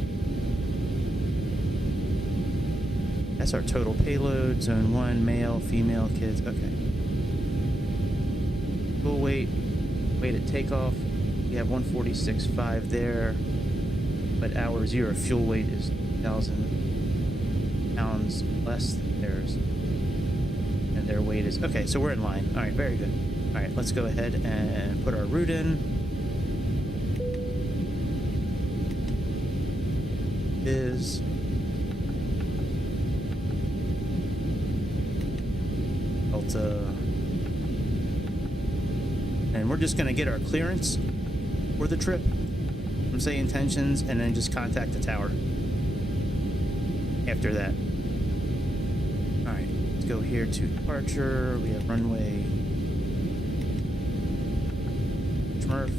That's our total payload. Zone 1, male, female, kids. Okay. Full weight. Weight at takeoff. We have 146.5 there. But our zero fuel weight is 1,000 pounds less than theirs. And their weight is... Okay, so we're in line. Alright, very good. Alright, let's go ahead and put our route in. Is... Delta... And we're just going to get our clearance for the trip from Sayintentions and then just contact the tower after that. Alright, let's go here to departure. We have runway Smurf.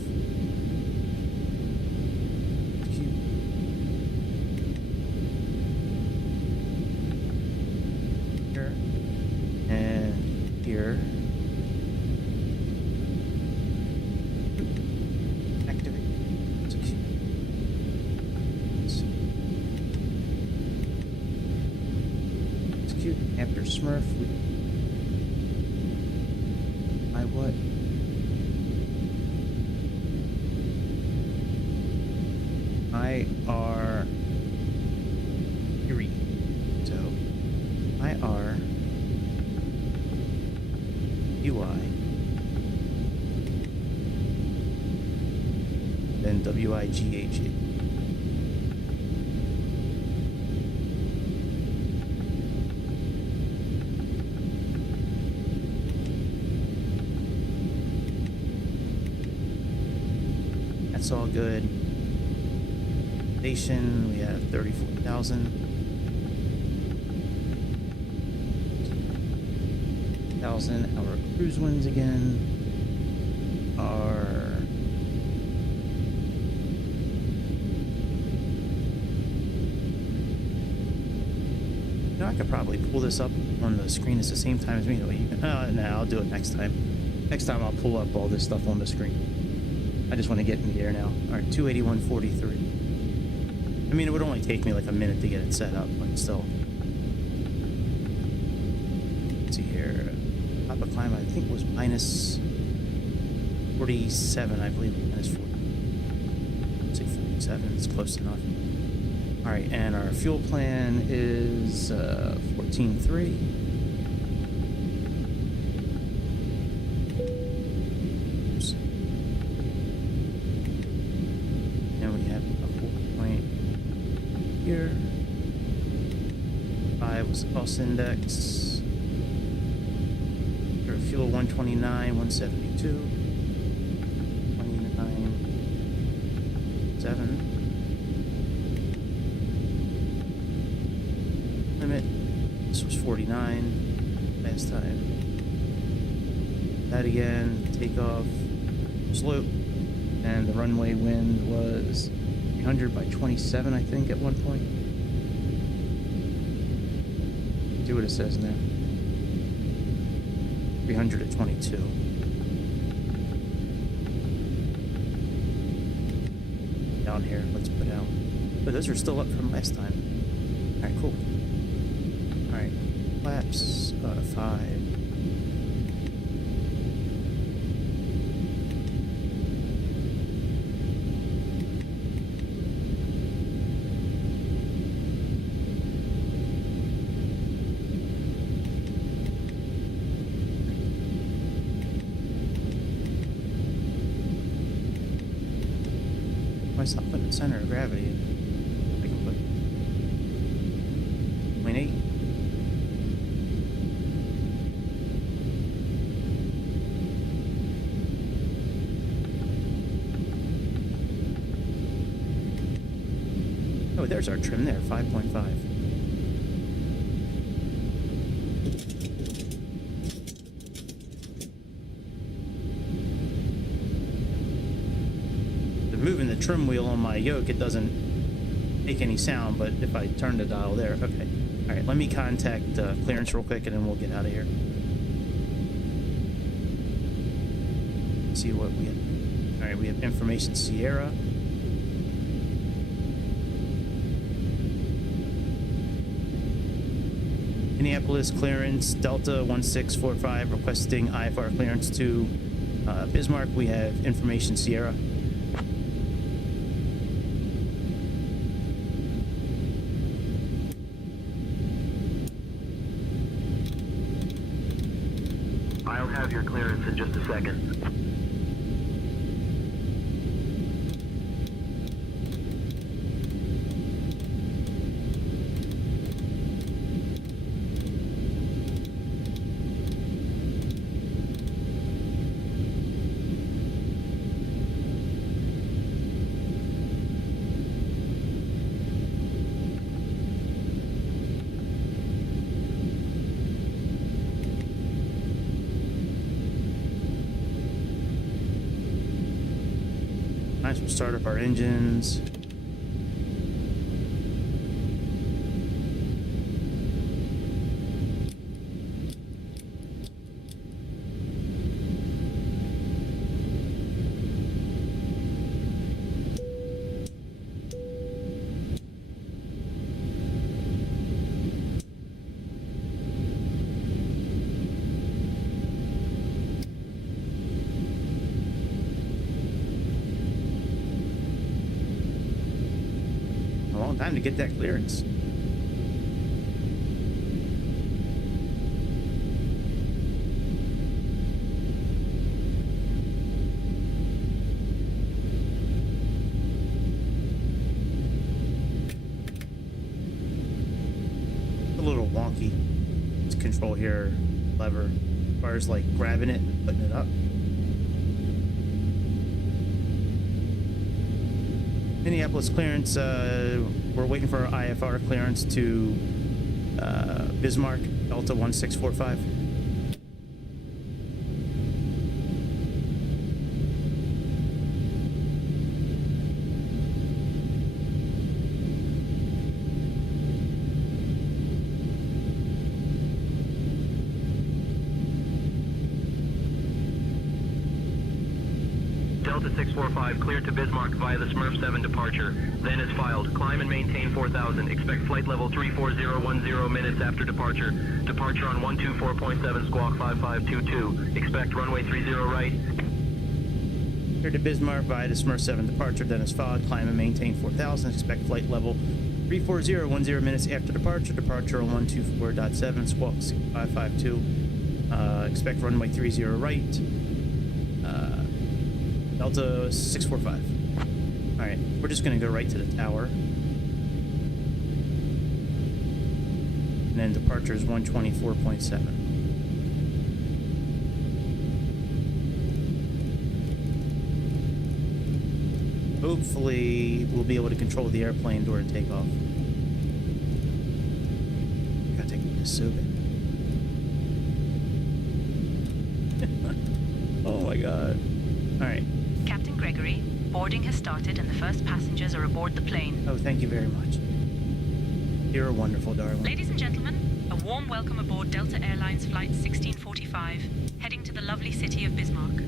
Here. And here. After Smurf, my what? IR 3. So IR UI then WIGH. That's all good. Station, we have 34,000. 1,000. Our cruise winds again are... You know, I could probably pull this up on the screen at the same time as me. No, I'll do it next time. Next time I'll pull up all this stuff on the screen. I just want to get in the air now. Alright, 281.43. I mean, it would only take me like a minute to get it set up, but still. Let's see here. Top of climb, I think, was minus 47, I believe. Minus 40. Let's say 47. It's close enough. Alright, and our fuel plan is 14.3. Here. 5 was cost index. Your fuel 129, 172. 29, 7. Limit. This was 49 last time. That again. Takeoff. Slope. And the runway wind was 300 by 27, I think, at one point. See what it says now. 300 at 22. Down here, let's put out. But those are still up from last time. Alright, cool. Alright, flaps, 5. Stop putting the center of gravity in. I can put 0.8. Oh, there's our trim there, 5.5. Moving the trim wheel on my yoke, it doesn't make any sound, but if I turn the dial there, okay. All right, let me contact clearance real quick and then we'll get out of here. See what we have. All right, we have information Sierra. Minneapolis clearance Delta 1645 requesting IFR clearance to Bismarck. We have information Sierra. I'll have your clearance in just a second. Nice, we'll start up our engines. Time to get that clearance. A little wonky. This control here lever requires like grabbing it and putting it up. Minneapolis clearance, we're waiting for our IFR clearance to Bismarck, Delta 1645. Delta 645 cleared to Bismarck via the Smurf 7 departure. Then is filed. Climb and maintain 4000. Expect flight level 34010 minutes after departure. Departure on 124.7 squawk 5522. Expect runway 30 right. Cleared to Bismarck via the Smurf 7 departure. Then is filed. Climb and maintain 4000. Expect flight level 34010 minutes after departure. Departure on 124.7 squawk 5552. Expect runway 30 right. Delta 645. All right, we're just gonna go right to the tower. And then departure is 124.7. Hopefully, we'll be able to control the airplane during takeoff. I gotta take this so bad. Oh my god. All right. Captain Gregory, boarding has started and the first passengers are aboard the plane. Oh, thank you very much. You're wonderful, darling. Ladies and gentlemen, a warm welcome aboard Delta Airlines Flight 1645, heading to the lovely city of Bismarck.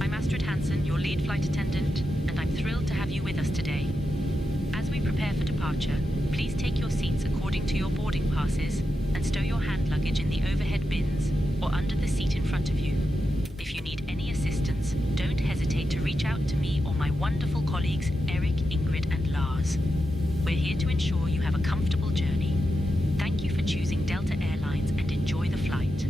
I'm Astrid Hansen, your lead flight attendant, and I'm thrilled to have you with us today. As we prepare for departure, please take your seats according to your boarding passes and stow your hand luggage in the overhead bins or under the seat in front of you. If you need any assistance, don't hesitate to reach out to me or my wonderful colleagues Eric, Ingrid, and Lars. We're here to ensure you have a comfortable journey. Thank you for choosing Delta Airlines and enjoy the flight.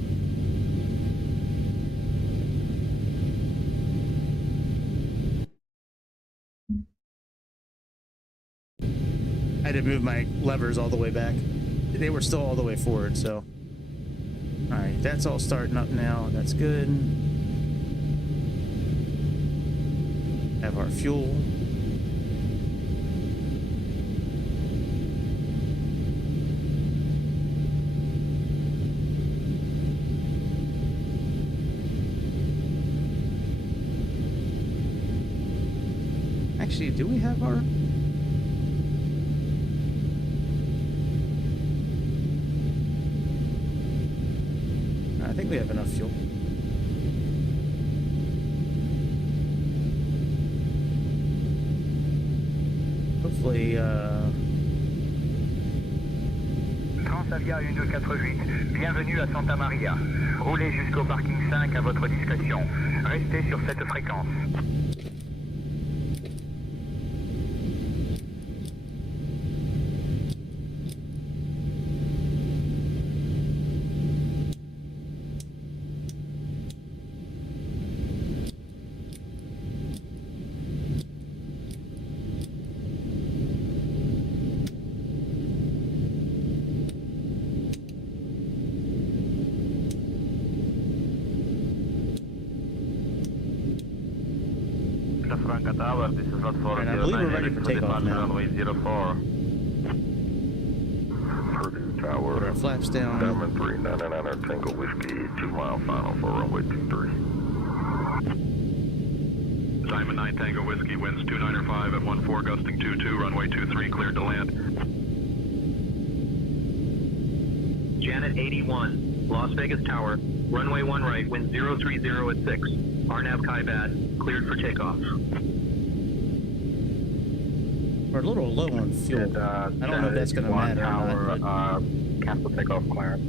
I had to move my levers all the way back. They were still all the way forward, so. All right, that's all starting up now. That's good. Have our fuel. Actually, do we have our... I think we have enough fuel. Hopefully, Transavia 1248, bienvenue à Santa Maria. Roulez jusqu'au parking 5 à votre discrétion. Restez sur cette fréquence. Tower, this is not for and I believe we're ready for takeoff now. Runway 04. Purdue Tower. Put our flaps down. Diamond 399 Tango Whiskey, 2 mile final for runway 23. Diamond 9 Tango Whiskey, winds 295 at 14, gusting 22, runway 23, cleared to land. Janet 81, Las Vegas Tower, runway 1 right, wind 030 at 6. RNAV KBIS, cleared for takeoff. We're a little low on fuel. And, I don't know if that's going to matter or not. Cancel takeoff clearance.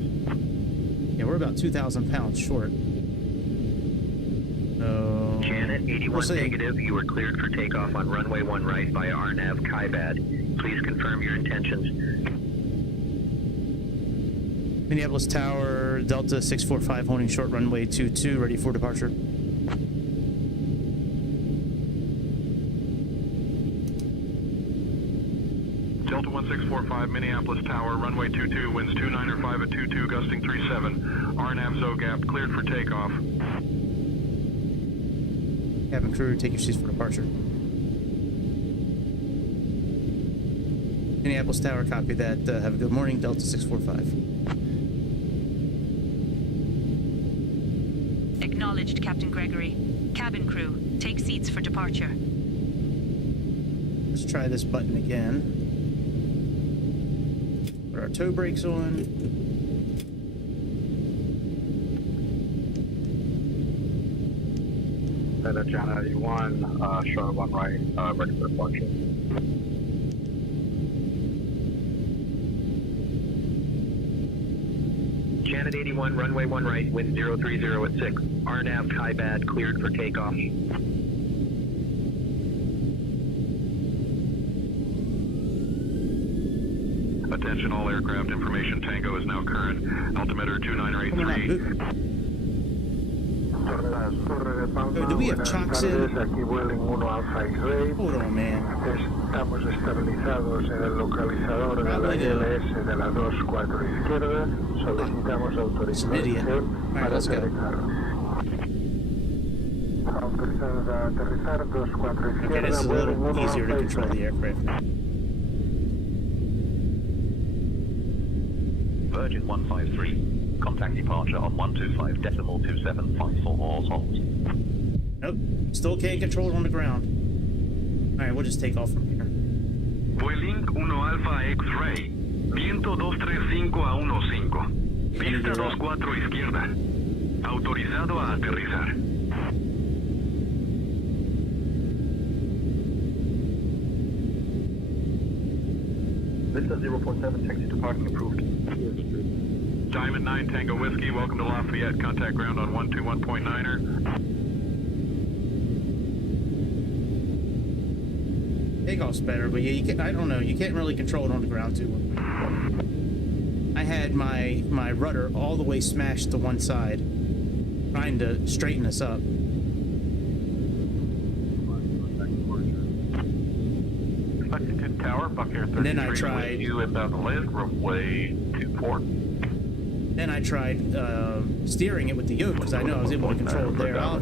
Yeah, we're about 2,000 pounds short. So... Janet 81 negative, you are cleared for takeoff on runway 1 right via RNAV KBIS. Please confirm your intentions. Minneapolis Tower, Delta 645 holding short runway 22, ready for departure. Delta 1645, Minneapolis Tower, runway 22, winds 295 at 22, gusting 37. RNAV ZOGAP, cleared for takeoff. Cabin crew, take your seats for departure. Minneapolis Tower, copy that. Have a good morning, Delta 645. Acknowledged, Captain Gregory. Cabin crew, take seats for departure. Let's try this button again. Put our toe brakes on. Janet 81, short 1 right, ready for departure. Janet 81, runway 1 right, wind 030 at 6. RNAV KBIS, cleared for takeoff. Attention all aircraft, information Tango is now current. Altimeter 2983. Do we have chocks in? Aquí Vueling 1 Alpha X-Ray. Hold on, man. Estamos estabilizados en el localizador de la ILS de la 24 izquierda. Solicitamos autorización para aterrizar. Autorizados a aterrizar 24 izquierda. Okay, this is a little easier to control the aircraft. Virgin 153. Contact departure on 125.2754 hold. Nope, still can't control it on the ground. Alright, we'll just take off from here. Vueling 1 Alpha X-Ray. Viento 235 a 15. Pista 24 izquierda. Autorizado a aterrizar. Vista 047, taxi to parking approved. Diamond 9 Tango Whiskey, welcome to Lafayette. Contact ground on 121.9er. Takeoff's better, but yeah, you can, I don't know, you can't really control it on the ground too well. I had my rudder all the way smashed to one side, trying to straighten us up. Expected to Tower, Buccaneer And then 33 I tried. with you inbound to land, runway 24. Then I tried steering it with the yoke because I know I was able to control it there. I'll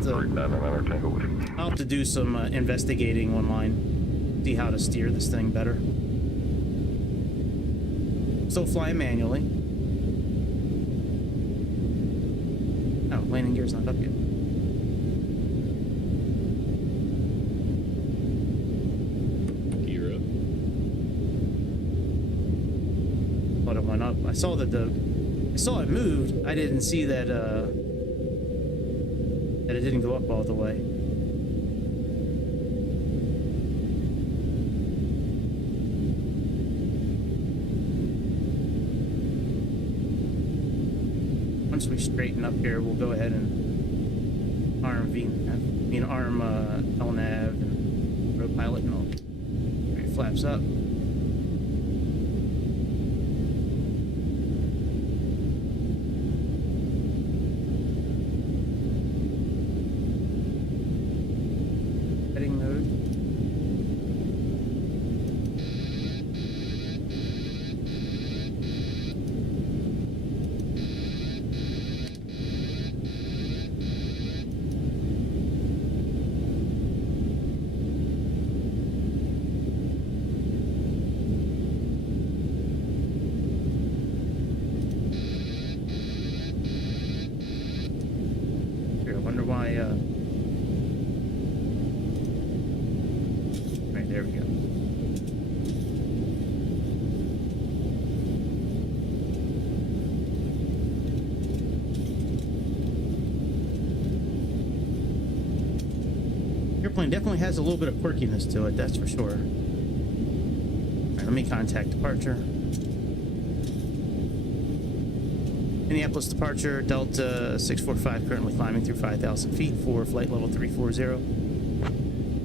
have to do some investigating online, see how to steer this thing better. Still flying manually. Oh, landing gear's not up yet. Gear up. Thought it went up. I saw that I saw it moved. I didn't see that that it didn't go up all the way. Once we straighten up here, we'll go ahead and arm LNAV and road pilot and all. Right, flaps up. Heading mode. Here, I wonder why, right, there we go. Airplane definitely has a little bit of quirkiness to it, that's for sure. All right, let me contact departure. Minneapolis departure, Delta 645, currently climbing through 5,000 feet for flight level 340.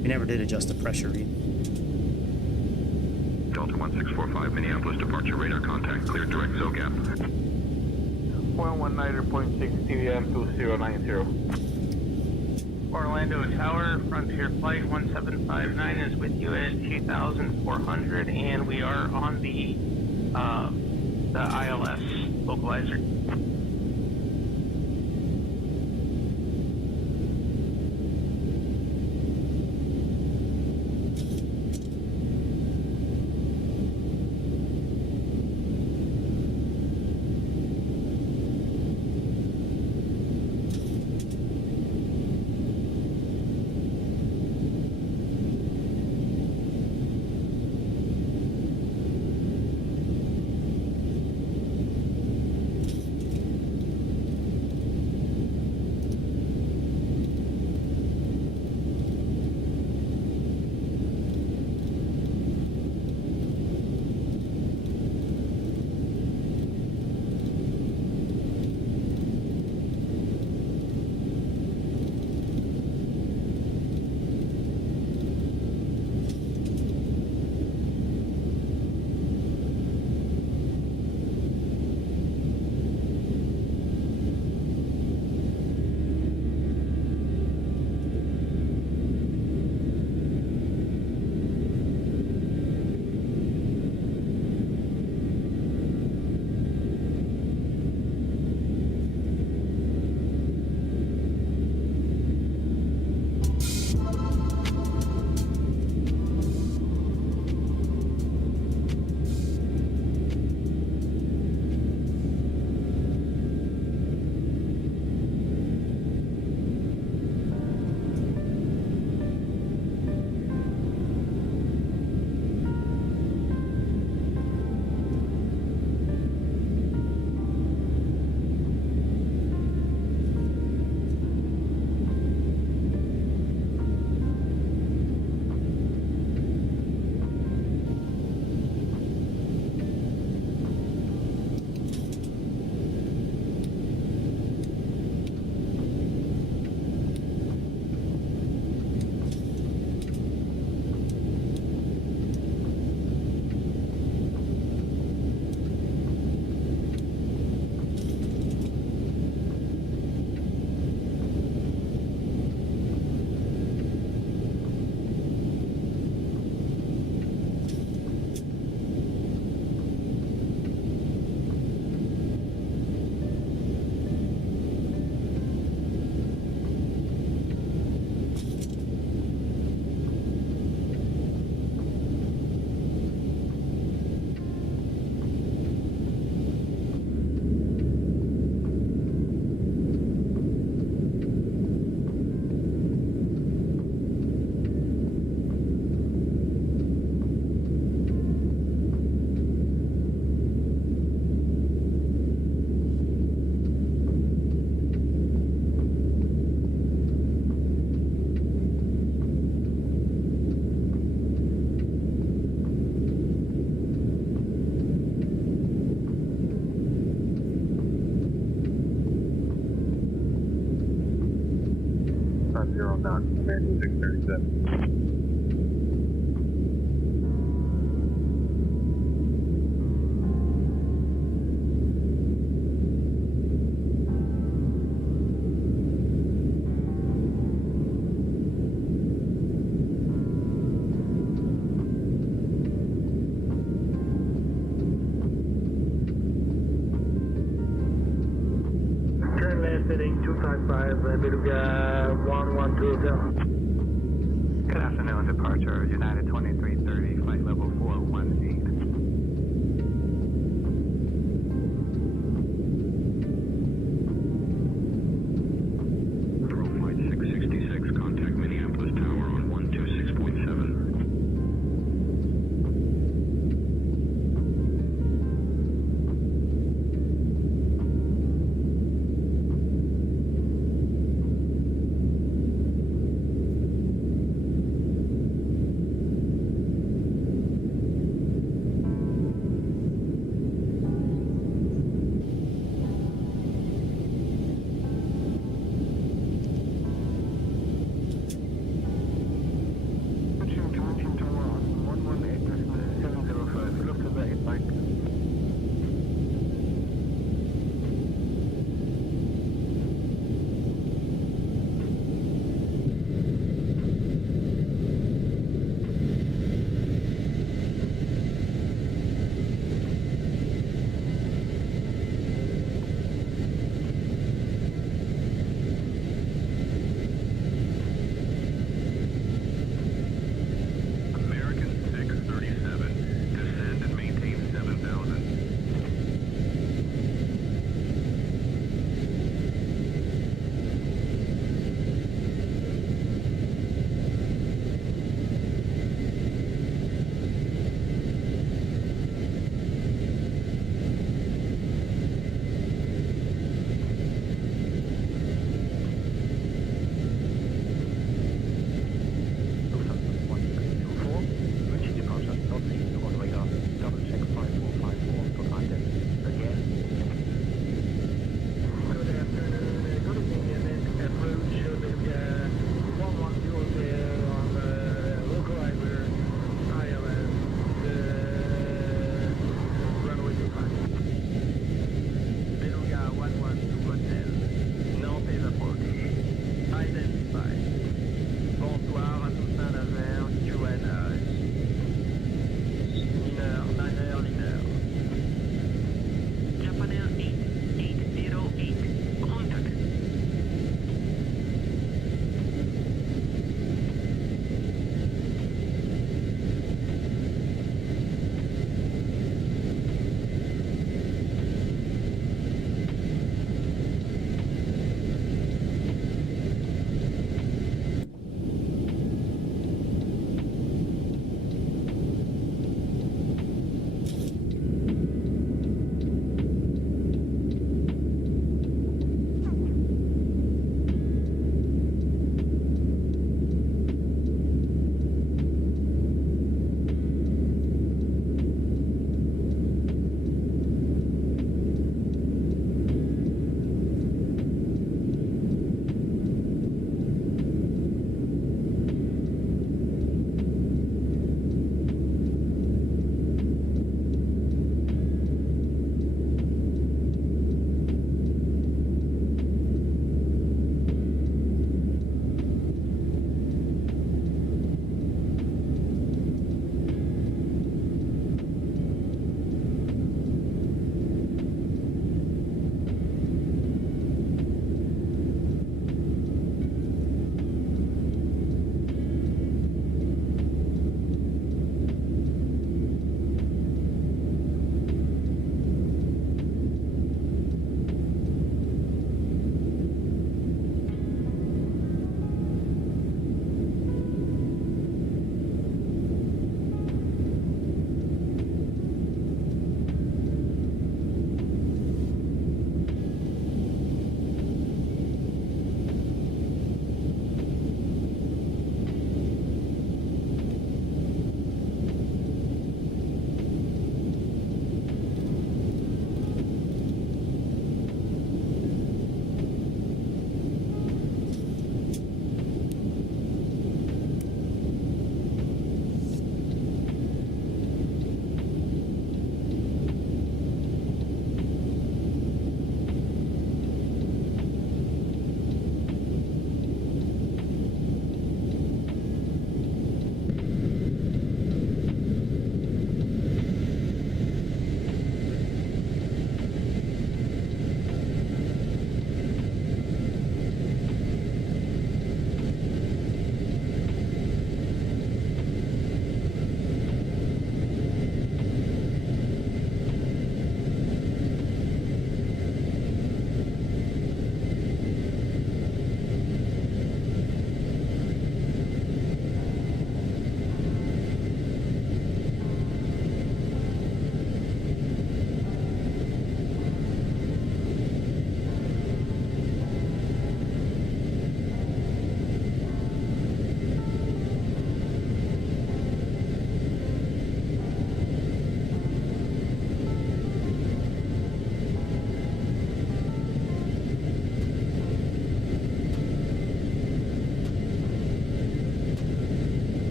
We never did adjust the pressure read. Delta 1645, Minneapolis departure, radar contact, cleared direct SOGAP. 119.6 TVM 2090. Orlando Tower, Frontier Flight 1759 is with you at 2,400, and we are on the ILS localizer. zero knots, Commander 637. Heading 255, Beluga 1120. Good afternoon, departure, United 2330, flight level 418. Flight 666, contact Minneapolis Tower on 126.7.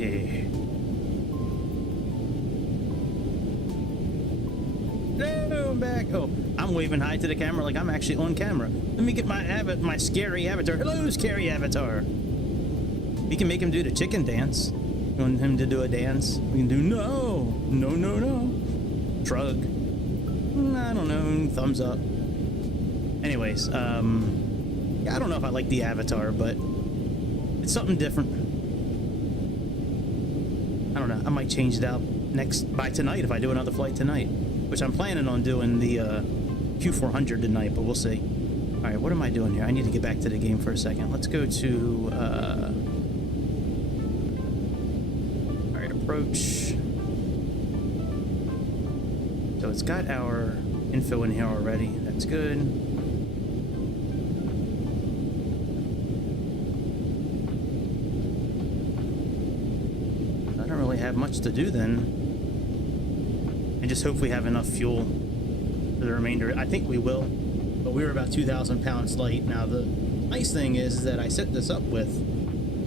Alrighty. No, I'm back. Oh, I'm waving hi to the camera like I'm actually on camera. Let me get my scary avatar. Hello, scary avatar. We can make him do the chicken dance. You want him to do a dance? We can do no. Shrug. I don't know. Thumbs up. Anyways, yeah, I don't know if I like the avatar, but it's something different. I don't know. I might change it out by tonight if I do another flight tonight, which I'm planning on doing the Q400 tonight, but we'll see. All right, what am I doing here? I need to get back to the game for a second. Let's go to all right, approach. So it's got our info in here already. That's good. I don't really have much to do then. And just hope we have enough fuel for the remainder. I think we will, but we were about 2,000 pounds light. Now the nice thing is that I set this up with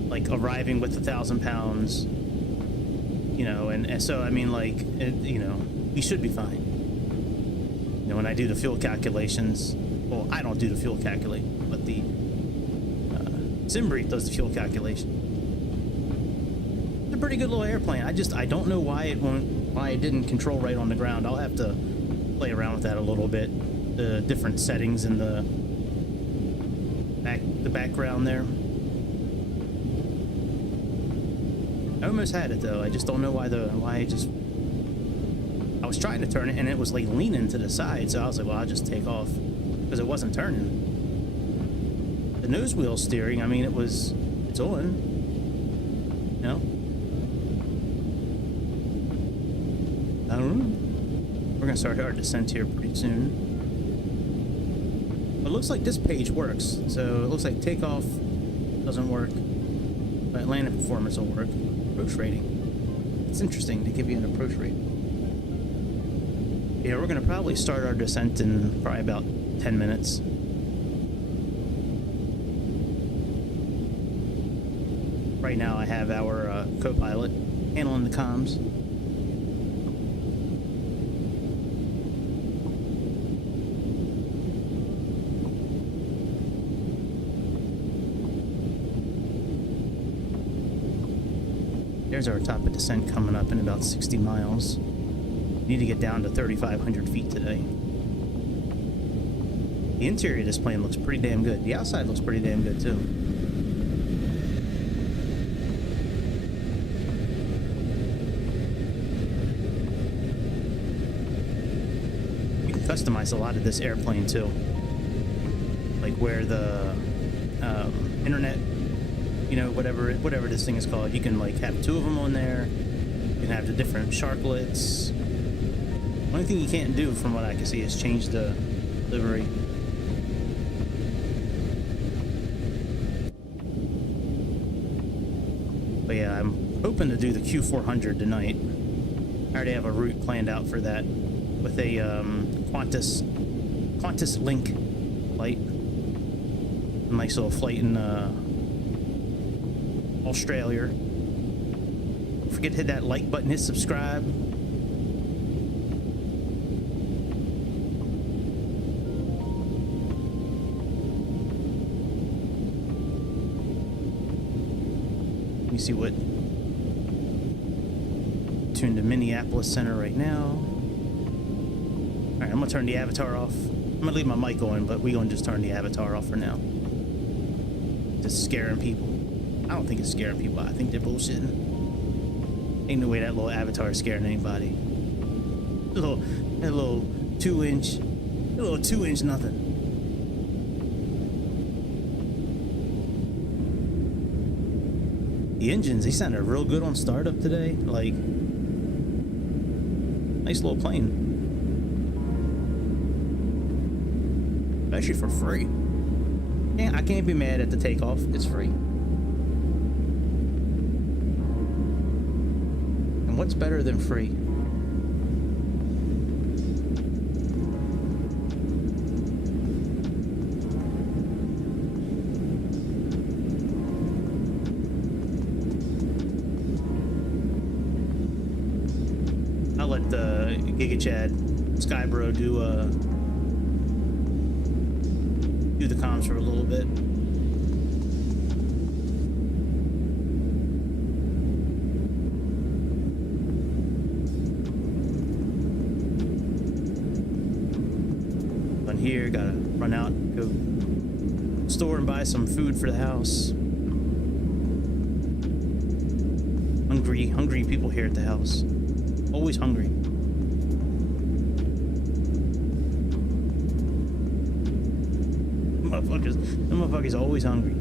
like arriving with 1,000 pounds, you know, and so I mean, like, you know, we should be fine. You know, when I do the fuel calculations, well, I don't do the fuel calculation, but the SimBrief does the fuel calculation. It's a pretty good little airplane. I don't know why it didn't control right on the ground. I'll have to play around with that a little bit. The different settings in the background there. I almost had it though. I just don't know why I was trying to turn it and it was like leaning to the side, so I was like, well, I'll just take off because it wasn't turning. The nose wheel steering, I mean, it's on. You know? I don't know. We're gonna start our descent here pretty soon. But it looks like this page works. So it looks like takeoff doesn't work, but landing performance will work. Approach rating. It's interesting to give you an approach rating. Yeah, we're gonna probably start our descent in probably about 10 minutes. Right now I have our co-pilot handling the comms. There's our top of descent coming up in about 60 miles. Need to get down to 3,500 feet today. The interior of this plane looks pretty damn good. The outside looks pretty damn good too. You can customize a lot of this airplane too. Like where the internet, you know, whatever this thing is called, you can like have two of them on there. You can have the different sharklets. Only thing you can't do, from what I can see, is change the livery. But yeah, I'm hoping to do the Q400 tonight. I already have a route planned out for that with a Qantas Link flight. A nice little flight in Australia. Don't forget to hit that like button, hit subscribe. Let me see what. Tune to Minneapolis Center right now. All right, I'm gonna turn the avatar off. I'm gonna leave my mic on, but we're gonna just turn the avatar off for now. Just scaring people. I don't think it's scaring people. I think they're bullshitting. Ain't no way that little avatar is scaring anybody. That little 2-inch nothing. The engines, they sounded real good on startup today. Like, nice little plane. Especially for free. Yeah, I can't be mad at the takeoff. It's free. And what's better than free? Giga Chad Skybro do the comms for a little bit. On here, gotta run out, go store and buy some food for the house. Hungry people here at the house. Always hungry. Them motherfuckers always hungry.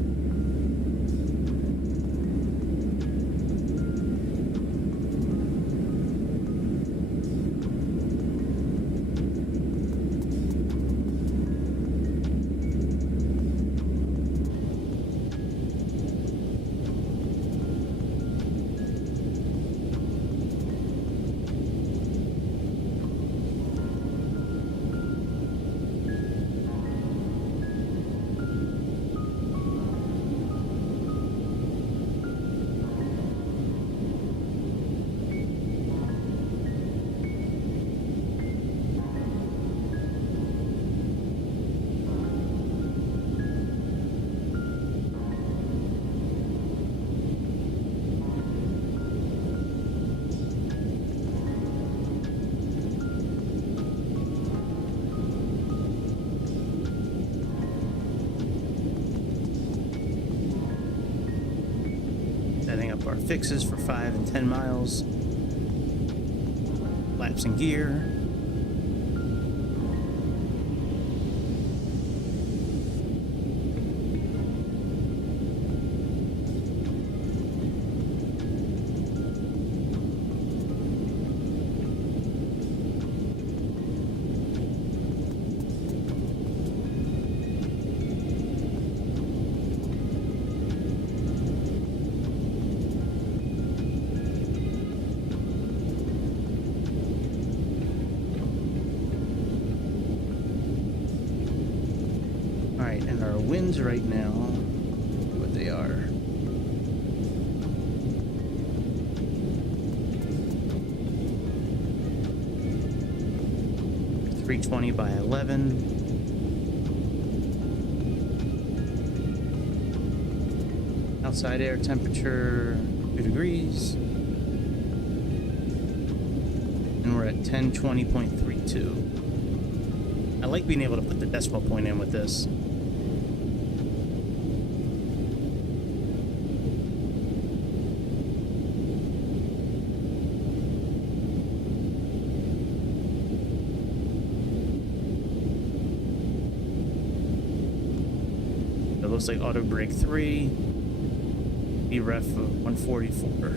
Setting up our fixes for 5 and 10 miles. Laps in gear. And our winds right now, what they are. .320 by 11. Outside air temperature 2 degrees. And we're at 1020.32. I like being able to put the decimal point in with this. It looks like auto brake 3, BREF 144.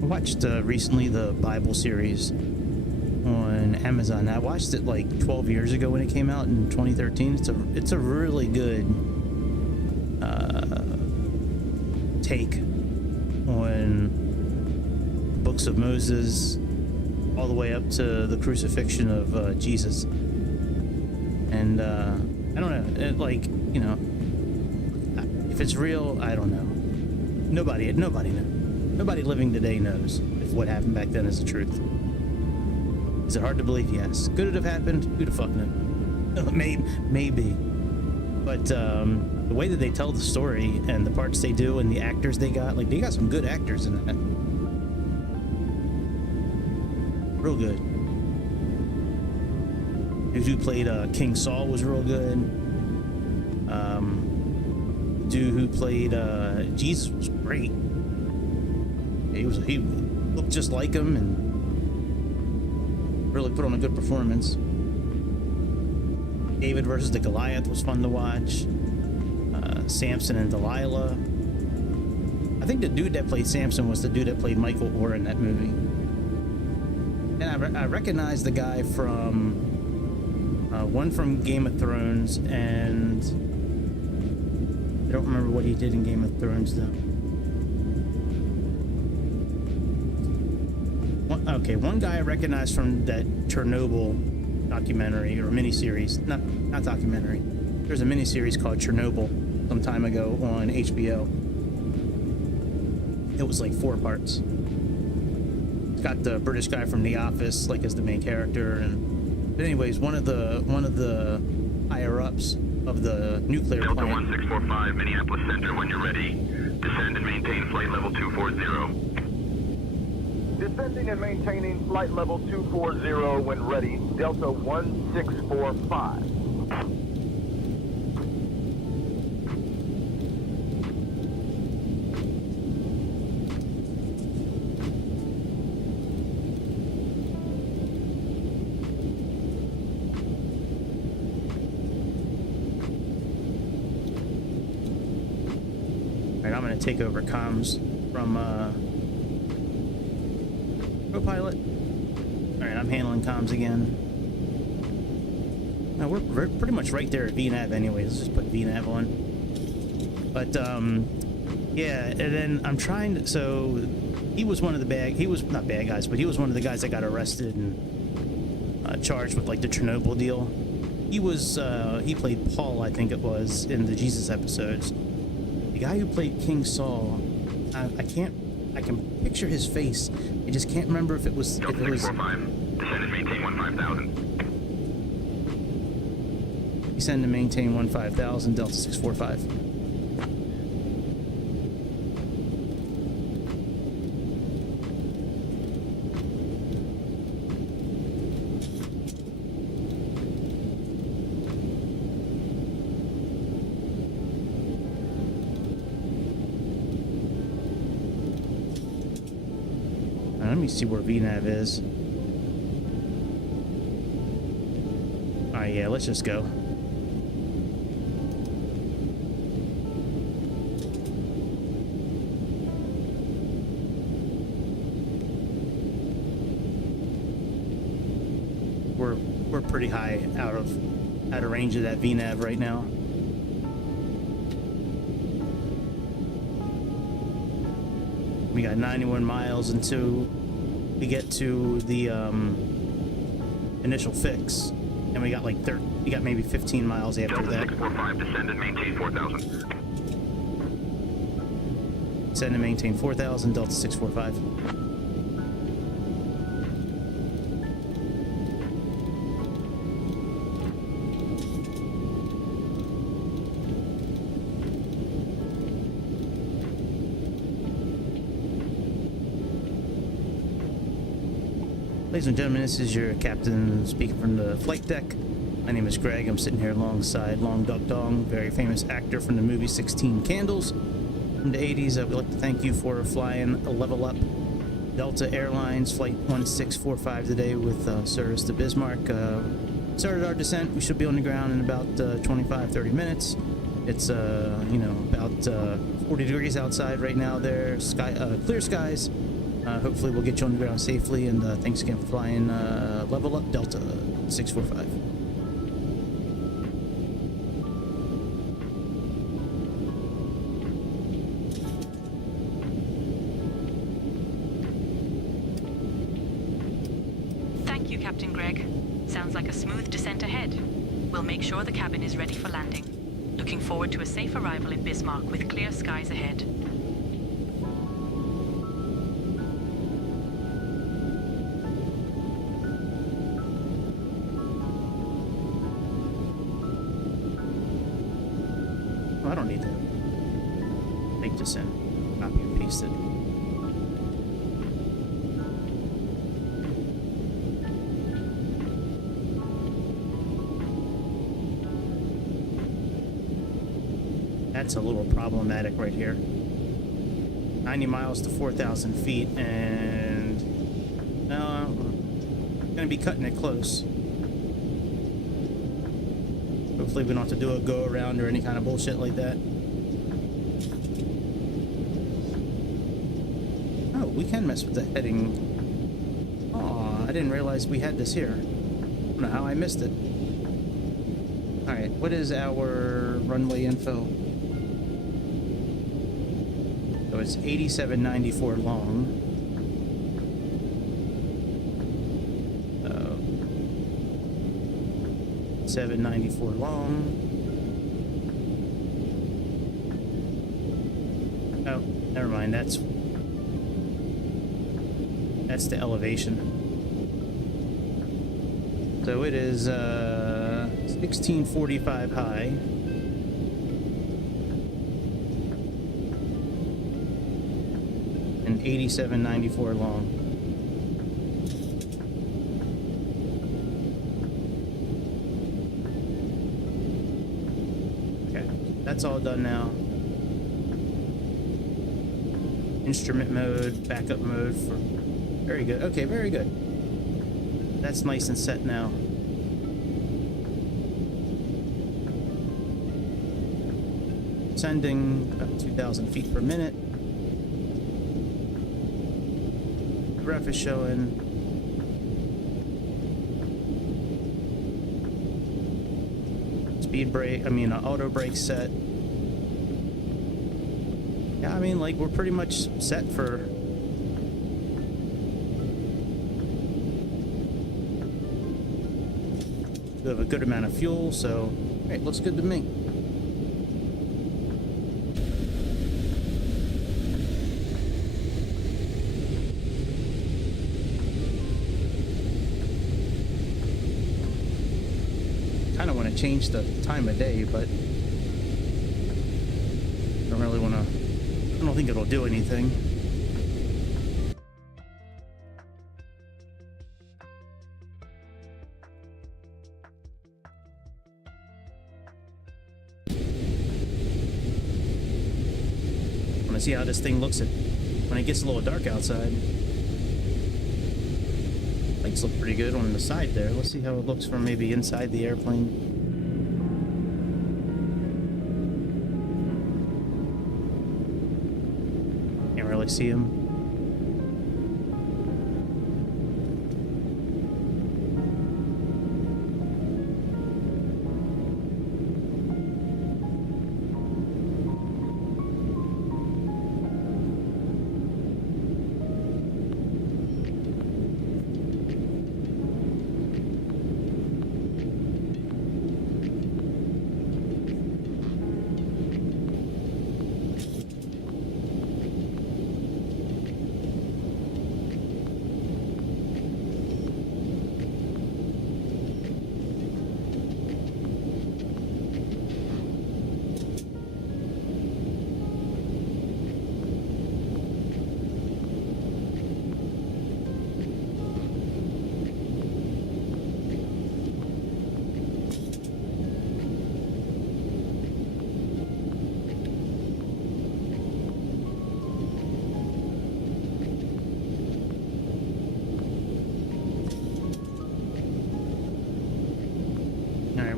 I watched recently the Bible series on Amazon. I watched it like 12 years ago when it came out in 2013. It's a really good take on books of Moses all the way up to the crucifixion of Jesus. And I don't know, if it's real, I don't know. Nobody knows. Nobody living today knows if what happened back then is the truth. Is it hard to believe? Yes. Could it have happened? Who the fuck knows? Maybe. But the way that they tell the story and the parts they do and the actors they got, like, they got some good actors in that. Real good. The dude who played King Saul was real good. Dude who played Jesus was great. He looked just like him and really put on a good performance. David versus the Goliath was fun to watch. Samson and Delilah. I think the dude that played Samson was the dude that played Michael Orr in that movie. And I recognize the guy from one from Game of Thrones, and I don't remember what he did in Game of Thrones though. One guy I recognize from that Chernobyl documentary or miniseries. Not documentary. There's a miniseries called Chernobyl some time ago on HBO. It was like 4 parts. It's got the British guy from The Office like as the main character, but anyways, one of the higher ups of the nuclear Delta plant. 1645, Minneapolis Center, when you're ready. Descend and maintain flight level 240. Descending and maintaining flight level 240 when ready. Delta 1645. Alright, I'm gonna take over comms from Copilot. Alright, I'm handling comms again. Now we're pretty much right there at VNAV anyway. Let's just put VNAV on. But yeah, and then I'm trying to, so he was one of the he was not bad guys, but he was one of the guys that got arrested and charged with like the Chernobyl deal. He was he played Paul, I think it was, in the Jesus episodes. The guy who played King Saul, I can picture his face. I just can't remember if it was. Delta 645, descend and maintain 15,000. Descend and maintain 15,000, Delta 645. Let me see where VNAV is. Alright, yeah, let's just go. We're pretty high out of range of that VNAV right now. We got 91 miles until we get to the initial fix, and we got like we got maybe 15 miles after Delta that. 645, descend and maintain 4,000. Descend and maintain 4,000, Delta 645. Ladies and gentlemen, this is your captain speaking from the flight deck. My name is Greg. I'm sitting here alongside Long Duck Dong, very famous actor from the movie 16 Candles from the 80s. I would like to thank you for flying LevelUP Delta Airlines Flight 1645 today with service to Bismarck. Started our descent. We should be on the ground in about 25-30 minutes. It's about 40 degrees outside right now there. Clear skies. Hopefully we'll get you on the ground safely, and thanks again for flying LevelUP Delta 645. Thank you, Captain Greg. Sounds like a smooth descent ahead. We'll make sure the cabin is ready for landing. Looking forward to a safe arrival in Bismarck with clear skies ahead. I don't need to make this in, copy and paste it. That's a little problematic right here. 90 miles to 4,000 feet, and I'm gonna be cutting it close. Hopefully we don't have to do a go around or any kind of bullshit like that. Oh, we can mess with the heading. Aw, I didn't realize we had this here. I don't know how I missed it. Alright, what is our runway info? So it's 8794 long. 794 long. Oh, never mind. That's the elevation. So it is 1645 high. And 8794 long. That's all done now. Instrument mode, backup mode for... Very good. Okay, very good. That's nice and set now. Sending about 2,000 feet per minute. The ref is showing... Speed brake, auto brake set. Yeah, I mean, like, we're pretty much set for... We have a good amount of fuel, so... Alright, looks good to me. Kind of want to change the time of day, but I don't really want to. I don't think it'll do anything. I want to see how this thing looks when it gets a little dark outside. Lights look pretty good on the side there. Let's see how it looks from maybe inside the airplane. Can't really see them.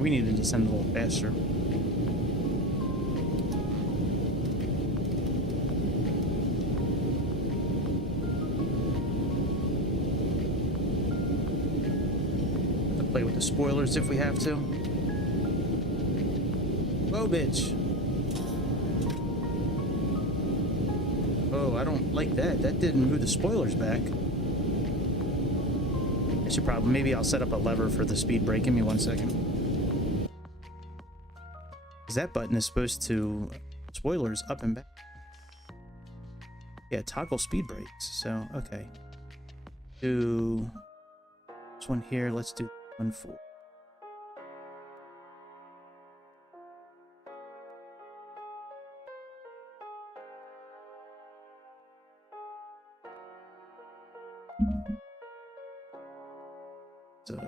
We need to descend a little faster. To play with the spoilers if we have to. Whoa, bitch. Oh, I don't like that. That didn't move the spoilers back. I should probably... Maybe I'll set up a lever for the speed brake. Give me 1 second. That button is supposed to spoilers up and back. Yeah, toggle speed brakes. So okay, do this one here. Let's do 1.4. So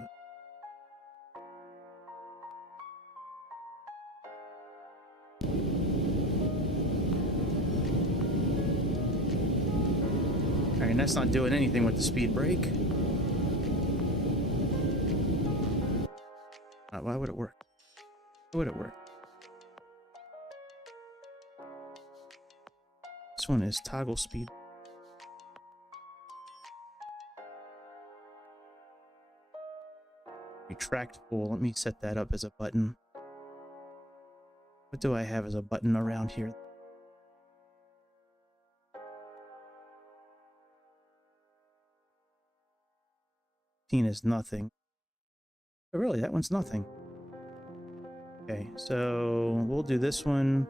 and that's not doing anything with the speed brake. Why would it work? Why would it work? This one is toggle speed. Retract full. Let me set that up as a button. What do I have as a button around here? Is nothing. Oh, really? That one's nothing. Okay, so we'll do this one.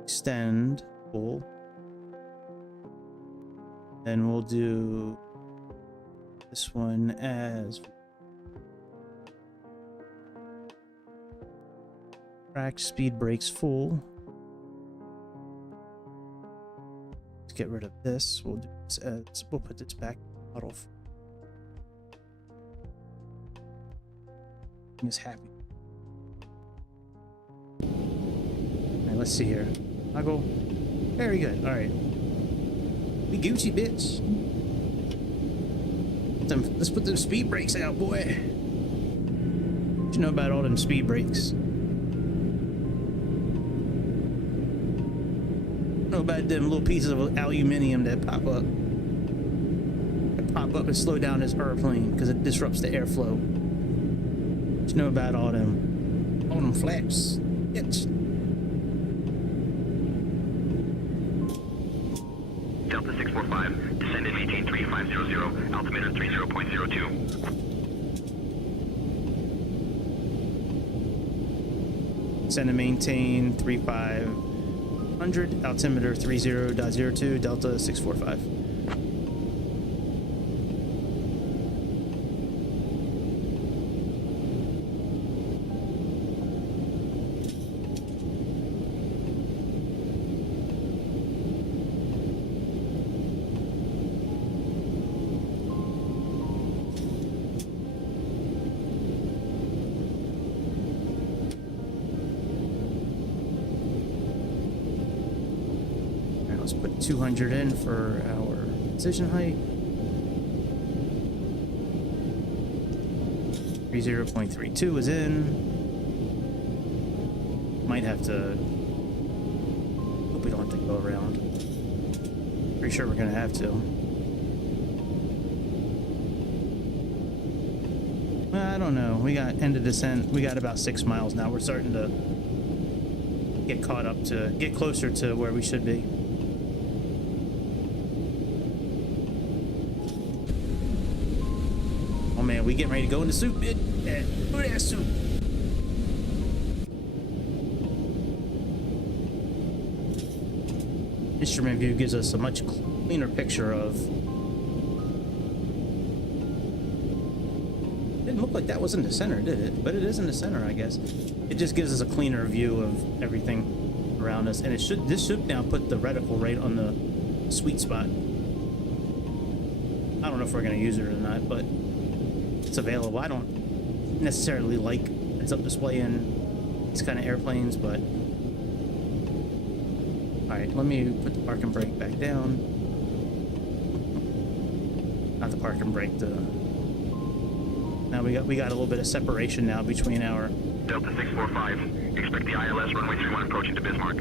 Extend full. Then we'll do this one as track speed brakes full. Let's get rid of this. We'll do this as, we'll put this back auto. Is happy. Alright, let's see here. Toggle. Very good. Alright. We Gucci, bitch. Let's put those speed brakes out, boy. What you know about all them speed brakes? Know about them little pieces of aluminium that pop up. And slow down this airplane because it disrupts the airflow. You know about all them flaps. Yes. Delta 645, descend and maintain 3500, altimeter 30.02. Descend and maintain 3500, altimeter 30.02, Delta 645. Let's put 200 in for our position height. 30.32 is in. Might have to. Hope we don't have to go around. Pretty sure we're gonna have to. I don't know. We got end of descent. We got about 6 miles now. We're starting to get caught up to get closer to where we should be. Oh man, we getting ready to go in the suit, bitch. Yeah, put that suit. Instrument view gives us a much cleaner picture of. Didn't look like that was in the center, did it? But it is in the center, I guess. It just gives us a cleaner view of everything around us, and it should. This should now put the reticle right on the sweet spot. I don't know if we're gonna use it or not, but it's available. I don't necessarily like heads-up display in these kind of airplanes, but all right. Let me put the park and brake back down. Not the park and brake. Now we got a little bit of separation now between our. Delta 645. Expect the ILS runway 31 approaching to Bismarck.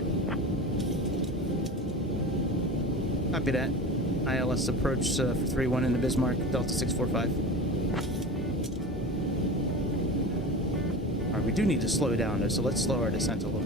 Copy that. ILS approach for 31 into Bismarck. Delta 645. Alright, we do need to slow down though, so let's slow our descent a little.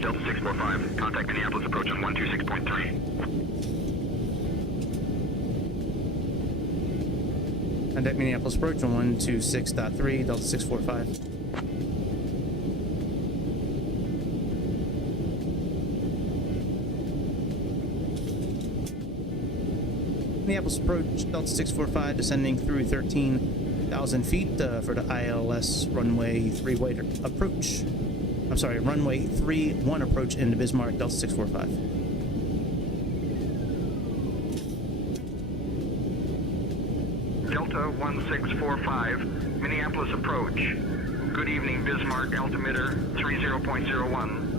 Delta 645. Contact Minneapolis approach on 126.3. Contact Minneapolis approach on 126.3, Delta 645. Minneapolis approach, Delta 645, descending through 13,000 feet for the ILS runway 3 approach. I'm sorry, runway 31 approach into Bismarck, Delta 645. Delta 1645, Minneapolis approach. Good evening, Bismarck, altimeter 30.01.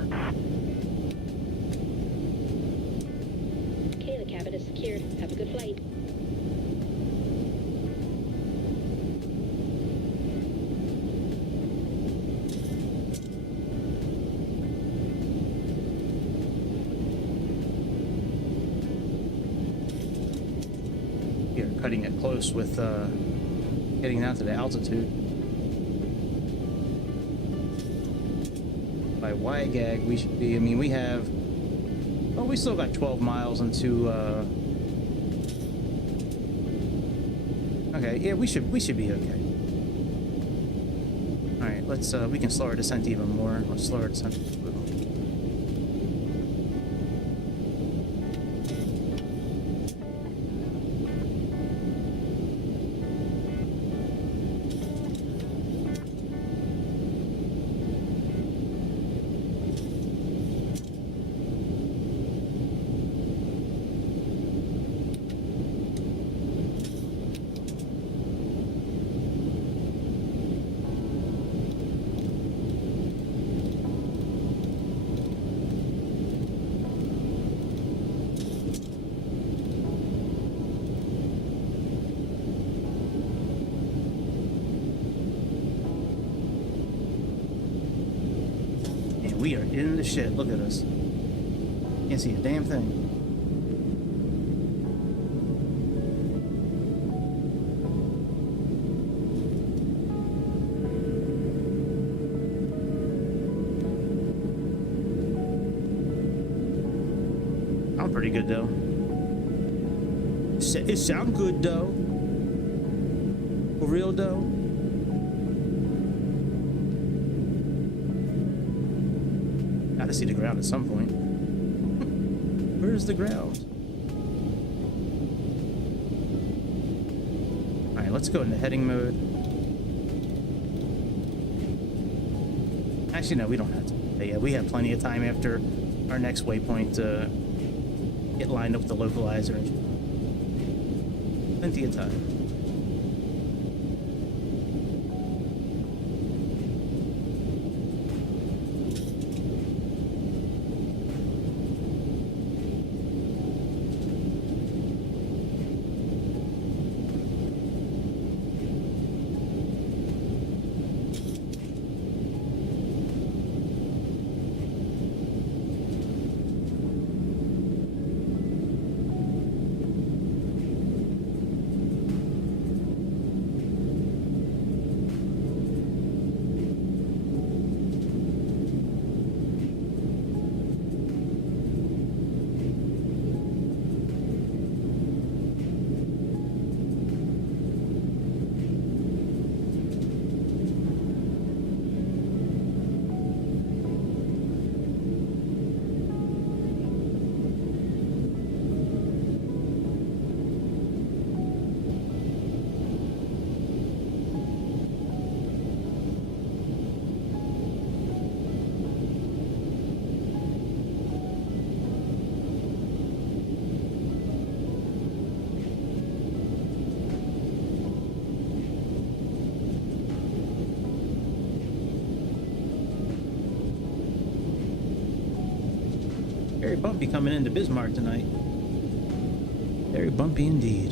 Okay, the cabin is secured. Have a good flight. cutting it close with getting down to the altitude. By YGAG, we should be, I mean, we have, well, we still got 12 miles into, okay, yeah, we should be okay. Alright, let's, we can slow our descent even more. Let's slow our descent a little. We are in the shit. Look at us. Can't see a damn thing. I'm pretty good though. It sound good though. For real though. To see the ground at some point. Where's the ground? Alright, let's go into heading mode. Actually, no, we don't have to. Yeah, we have plenty of time after our next waypoint to get lined up with the localizer. Plenty of time. Very bumpy coming into Bismarck tonight. Very bumpy indeed.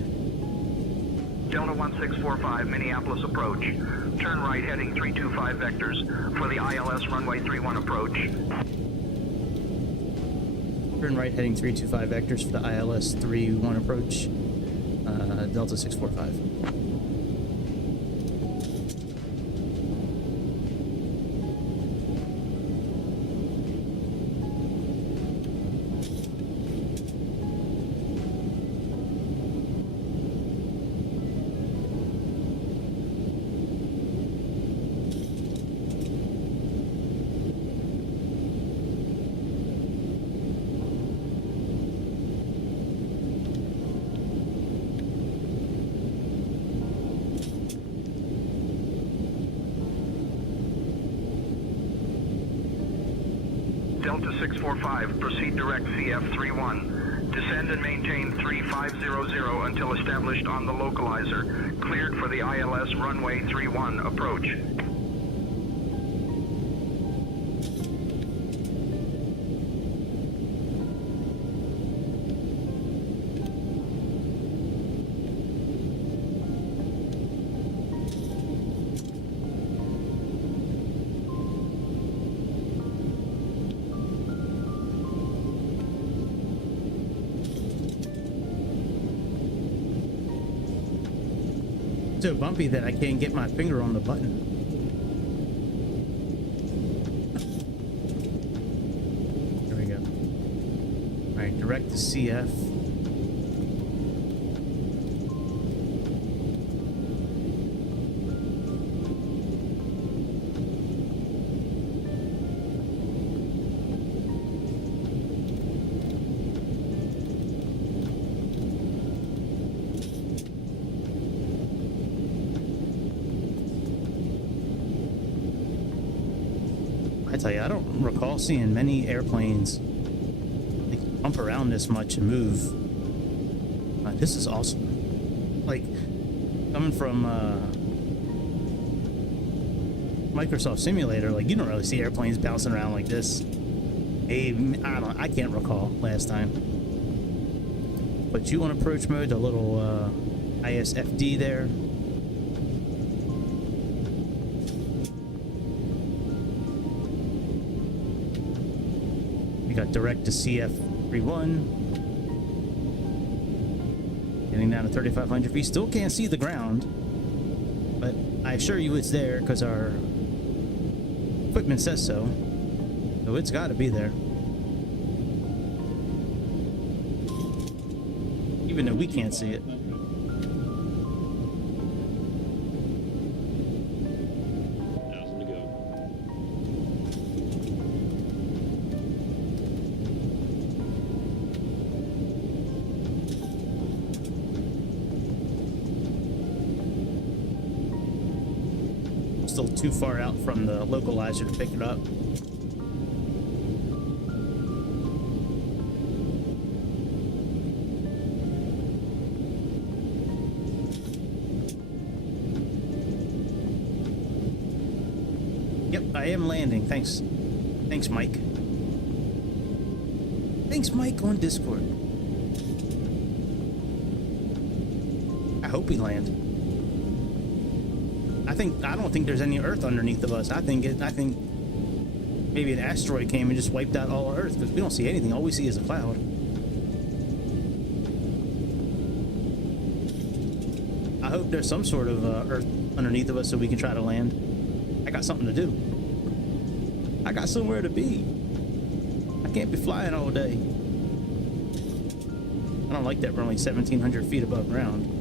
Delta 1645, Minneapolis approach. Turn right heading 325 vectors for the ILS runway 31 approach. Turn right heading 325 vectors for the ILS 31 approach. Delta 645. Delta 645, proceed direct CF31. Descend and maintain 3500 until established on the localizer. Cleared for the ILS runway 31 approach. So bumpy that I can't get my finger on the button. There we go. All right, direct to CF. I tell you, I don't recall seeing many airplanes like bump around this much and move. This is awesome. Like coming from Microsoft Simulator, like you don't really see airplanes bouncing around like this. I can't recall last time. But you on approach mode, the little ISFD there. Got direct to CF31. Getting down to 3,500 feet. Still can't see the ground, but I assure you it's there because our equipment says so. So it's got to be there. Even though we can't see it. Still too far out from the localizer to pick it up. Yep, I am landing. Thanks. Thanks, Mike. Thanks, Mike, on Discord. I hope we land. I don't think there's any Earth underneath of us. I think maybe an asteroid came and just wiped out all of Earth because we don't see anything. All we see is a cloud. I hope there's some sort of Earth underneath of us so we can try to land. I got something to do. I got somewhere to be. I can't be flying all day. I don't like that we're only 1,700 feet above ground.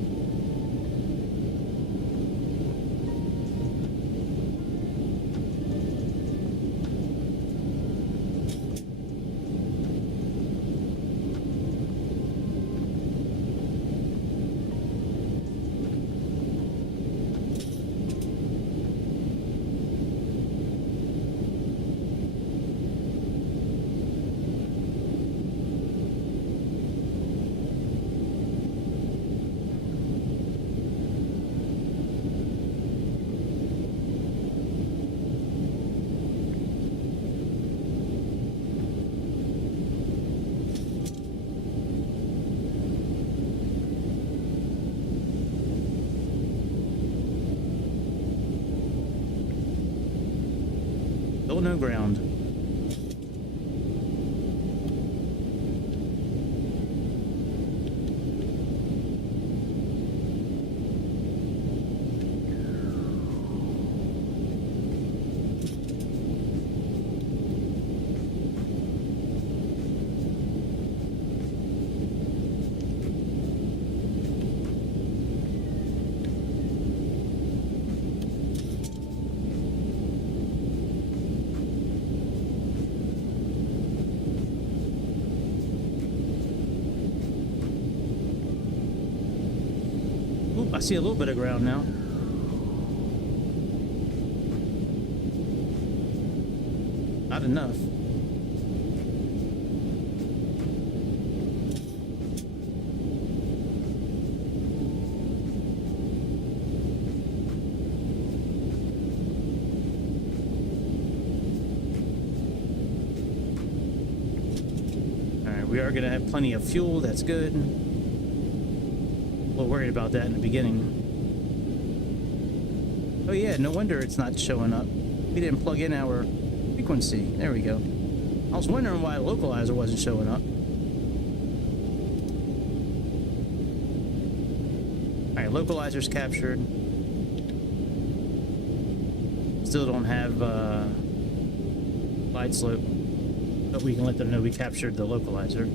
Still no ground. I see a little bit of ground now. Not enough. Alright, we are going to have plenty of fuel. That's good. A little worried about that in the beginning. Oh yeah, no wonder it's not showing up. We didn't plug in our frequency. There we go. I was wondering why the localizer wasn't showing up. Alright, localizer's captured. still don't have glide slope, but we can let them know we captured the localizer.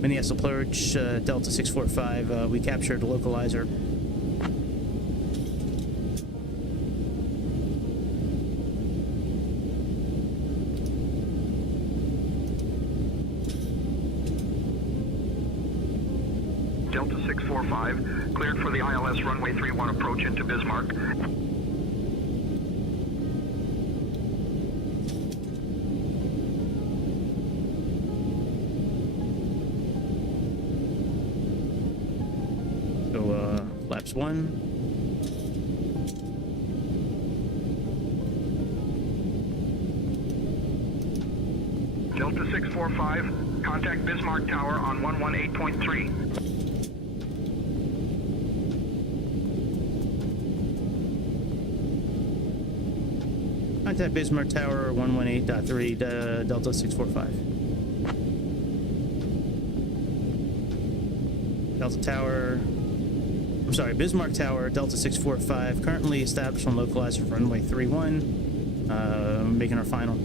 Minneapolis approach, Delta 645, we captured the localizer. Delta 645, cleared for the ILS runway 31 approach into Bismarck. So, flaps 1. Delta 645, contact Bismarck Tower on 118.3. Contact Bismarck Tower 118.3, Delta 645. Delta Tower, I'm sorry, Bismarck Tower, Delta 645, currently established on localizer for runway 31, making our final.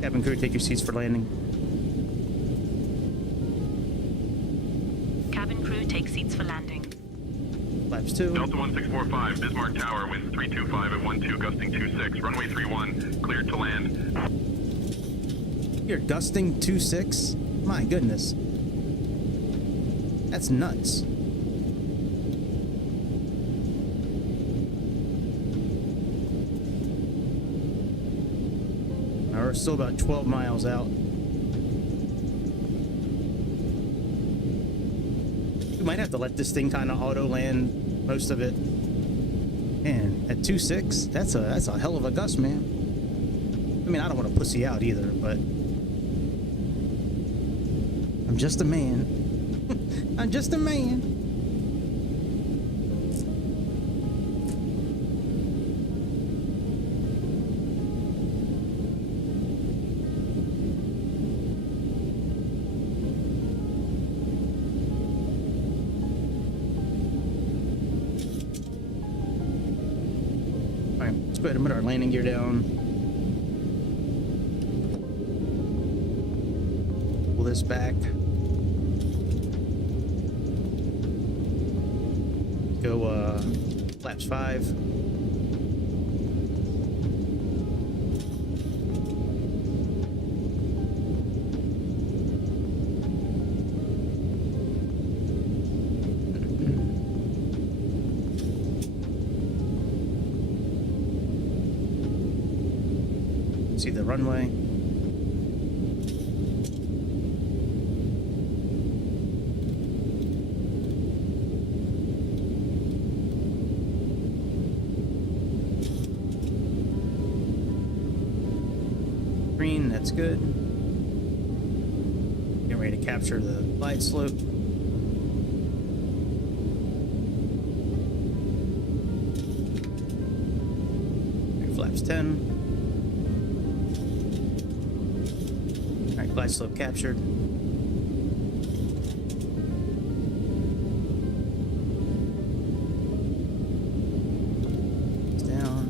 Cabin crew, take your seats for landing. Cabin crew, take seats for landing. Flaps 2. Delta 1645, Bismarck Tower, wind 325 at 12, gusting 26, runway 31, cleared to land. You're gusting 26? My goodness. That's nuts. We're still about 12 miles out. We might have to let this thing kind of auto land most of it. Man, at 2.6, that's a hell of a gust, man. I mean, I don't want to pussy out either, but I'm just a man. I'm just a man. Let's go ahead and put our landing gear down. Pull this back. Go flaps 5. See the runway. Green, that's good. Getting ready to capture the glide slope. Flaps 10. Glide slope captured. It's down.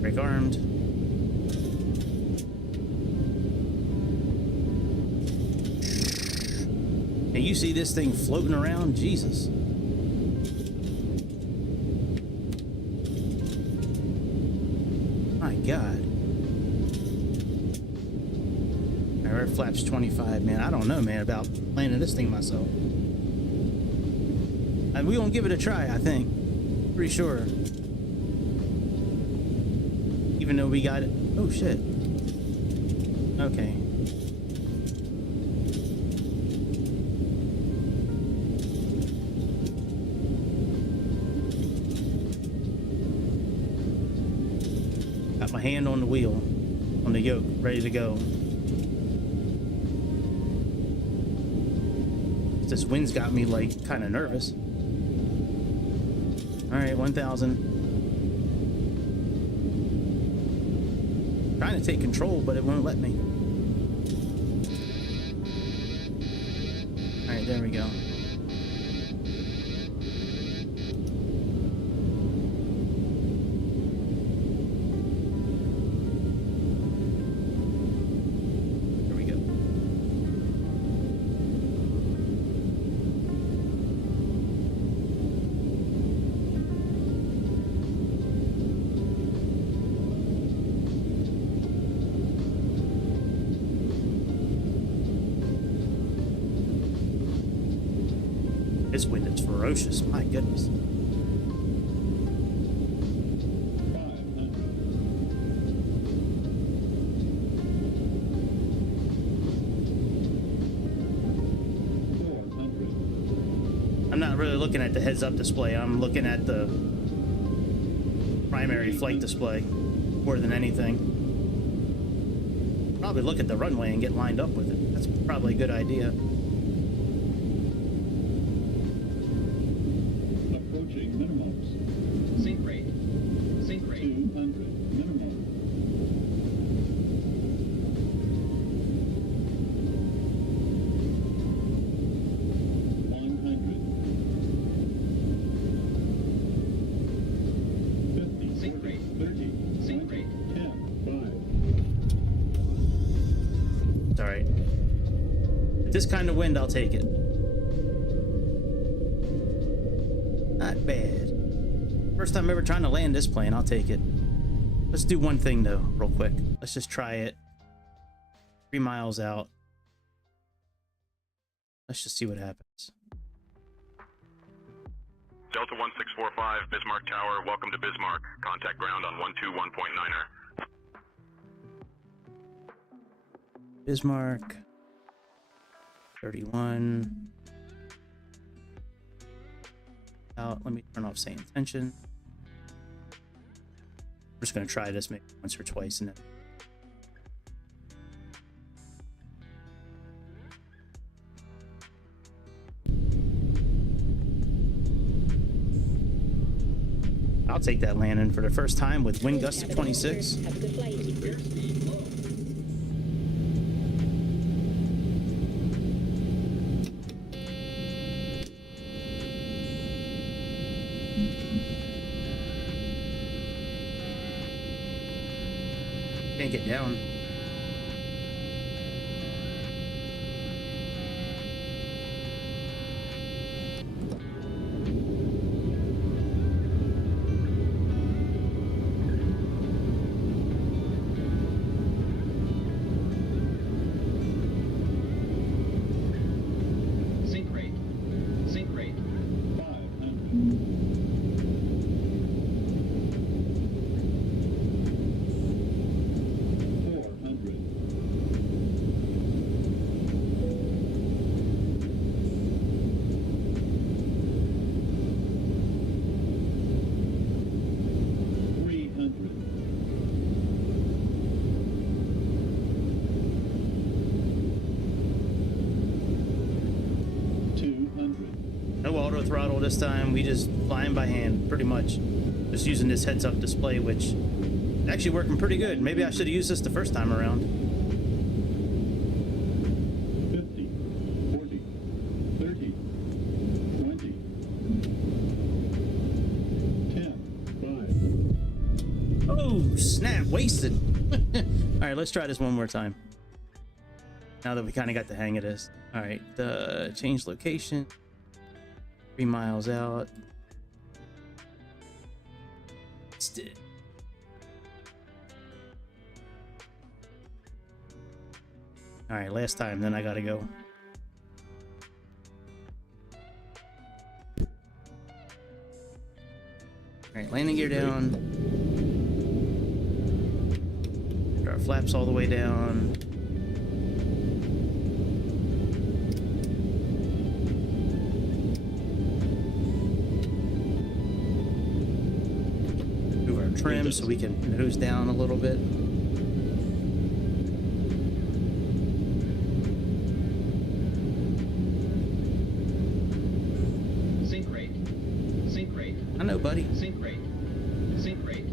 Brake armed. You see this thing floating around? Jesus. My God. All right, flaps 25, man. I don't know, man, about landing this thing myself. We gonna give it a try, I think. Pretty sure. Even though we got it. Oh, shit. Okay. Got my hand on the wheel, on the yoke, ready to go. This wind's got me like kind of nervous. All right, 1,000. Trying to take control, but it won't let me. All right, there we go. This wind is ferocious, my goodness. I'm not really looking at the heads-up display. I'm looking at the primary flight display more than anything. Probably look at the runway and get lined up with it. That's probably a good idea. This kind of wind, I'll take it. Not bad. First time ever trying to land this plane, I'll take it. Let's do one thing though, real quick. Let's just try it. 3 miles out. Let's just see what happens. Delta 1645, Bismarck Tower, welcome to Bismarck. Contact ground on 121.9er. Bismarck. 31. Out. Let me turn off Sayintention. I'm just going to try this maybe once or twice and then. I'll take that landing for the first time with wind gusts of 26. Have a good flight. Can't get down. Throttle this time. We just flying by hand pretty much, just using this heads-up display, which is actually working pretty good. Maybe I should have used this the first time around. 50, 40, 30, 20, 10, 5. Oh snap, wasted. All right, let's try this one more time now that we kind of got the hang of this. All right, change location. 3 miles out. All right, last time, then I gotta go. All right, landing gear down. Put our flaps all the way down. trim so we can nose down a little bit. Sync rate. Sync rate. I know, buddy. Sync rate. Sync rate.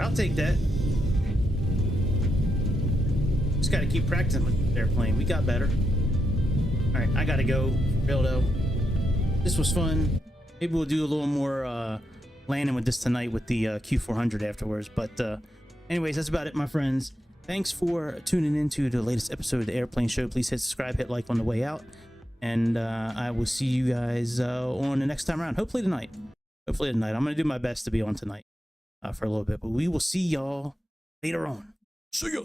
I'll take that. Just got to keep practicing with the airplane. We got better. All right, I gotta go. Real though, this was fun. Maybe we'll do a little more landing with this tonight with the Q400 afterwards. But anyways, that's about it, my friends. Thanks for tuning in to the latest episode of the Airplane Show. Please hit subscribe, hit like on the way out, and I will see you guys on the next time around. Hopefully tonight. Hopefully tonight. I'm gonna do my best to be on tonight for a little bit, but we will see y'all later on. See ya.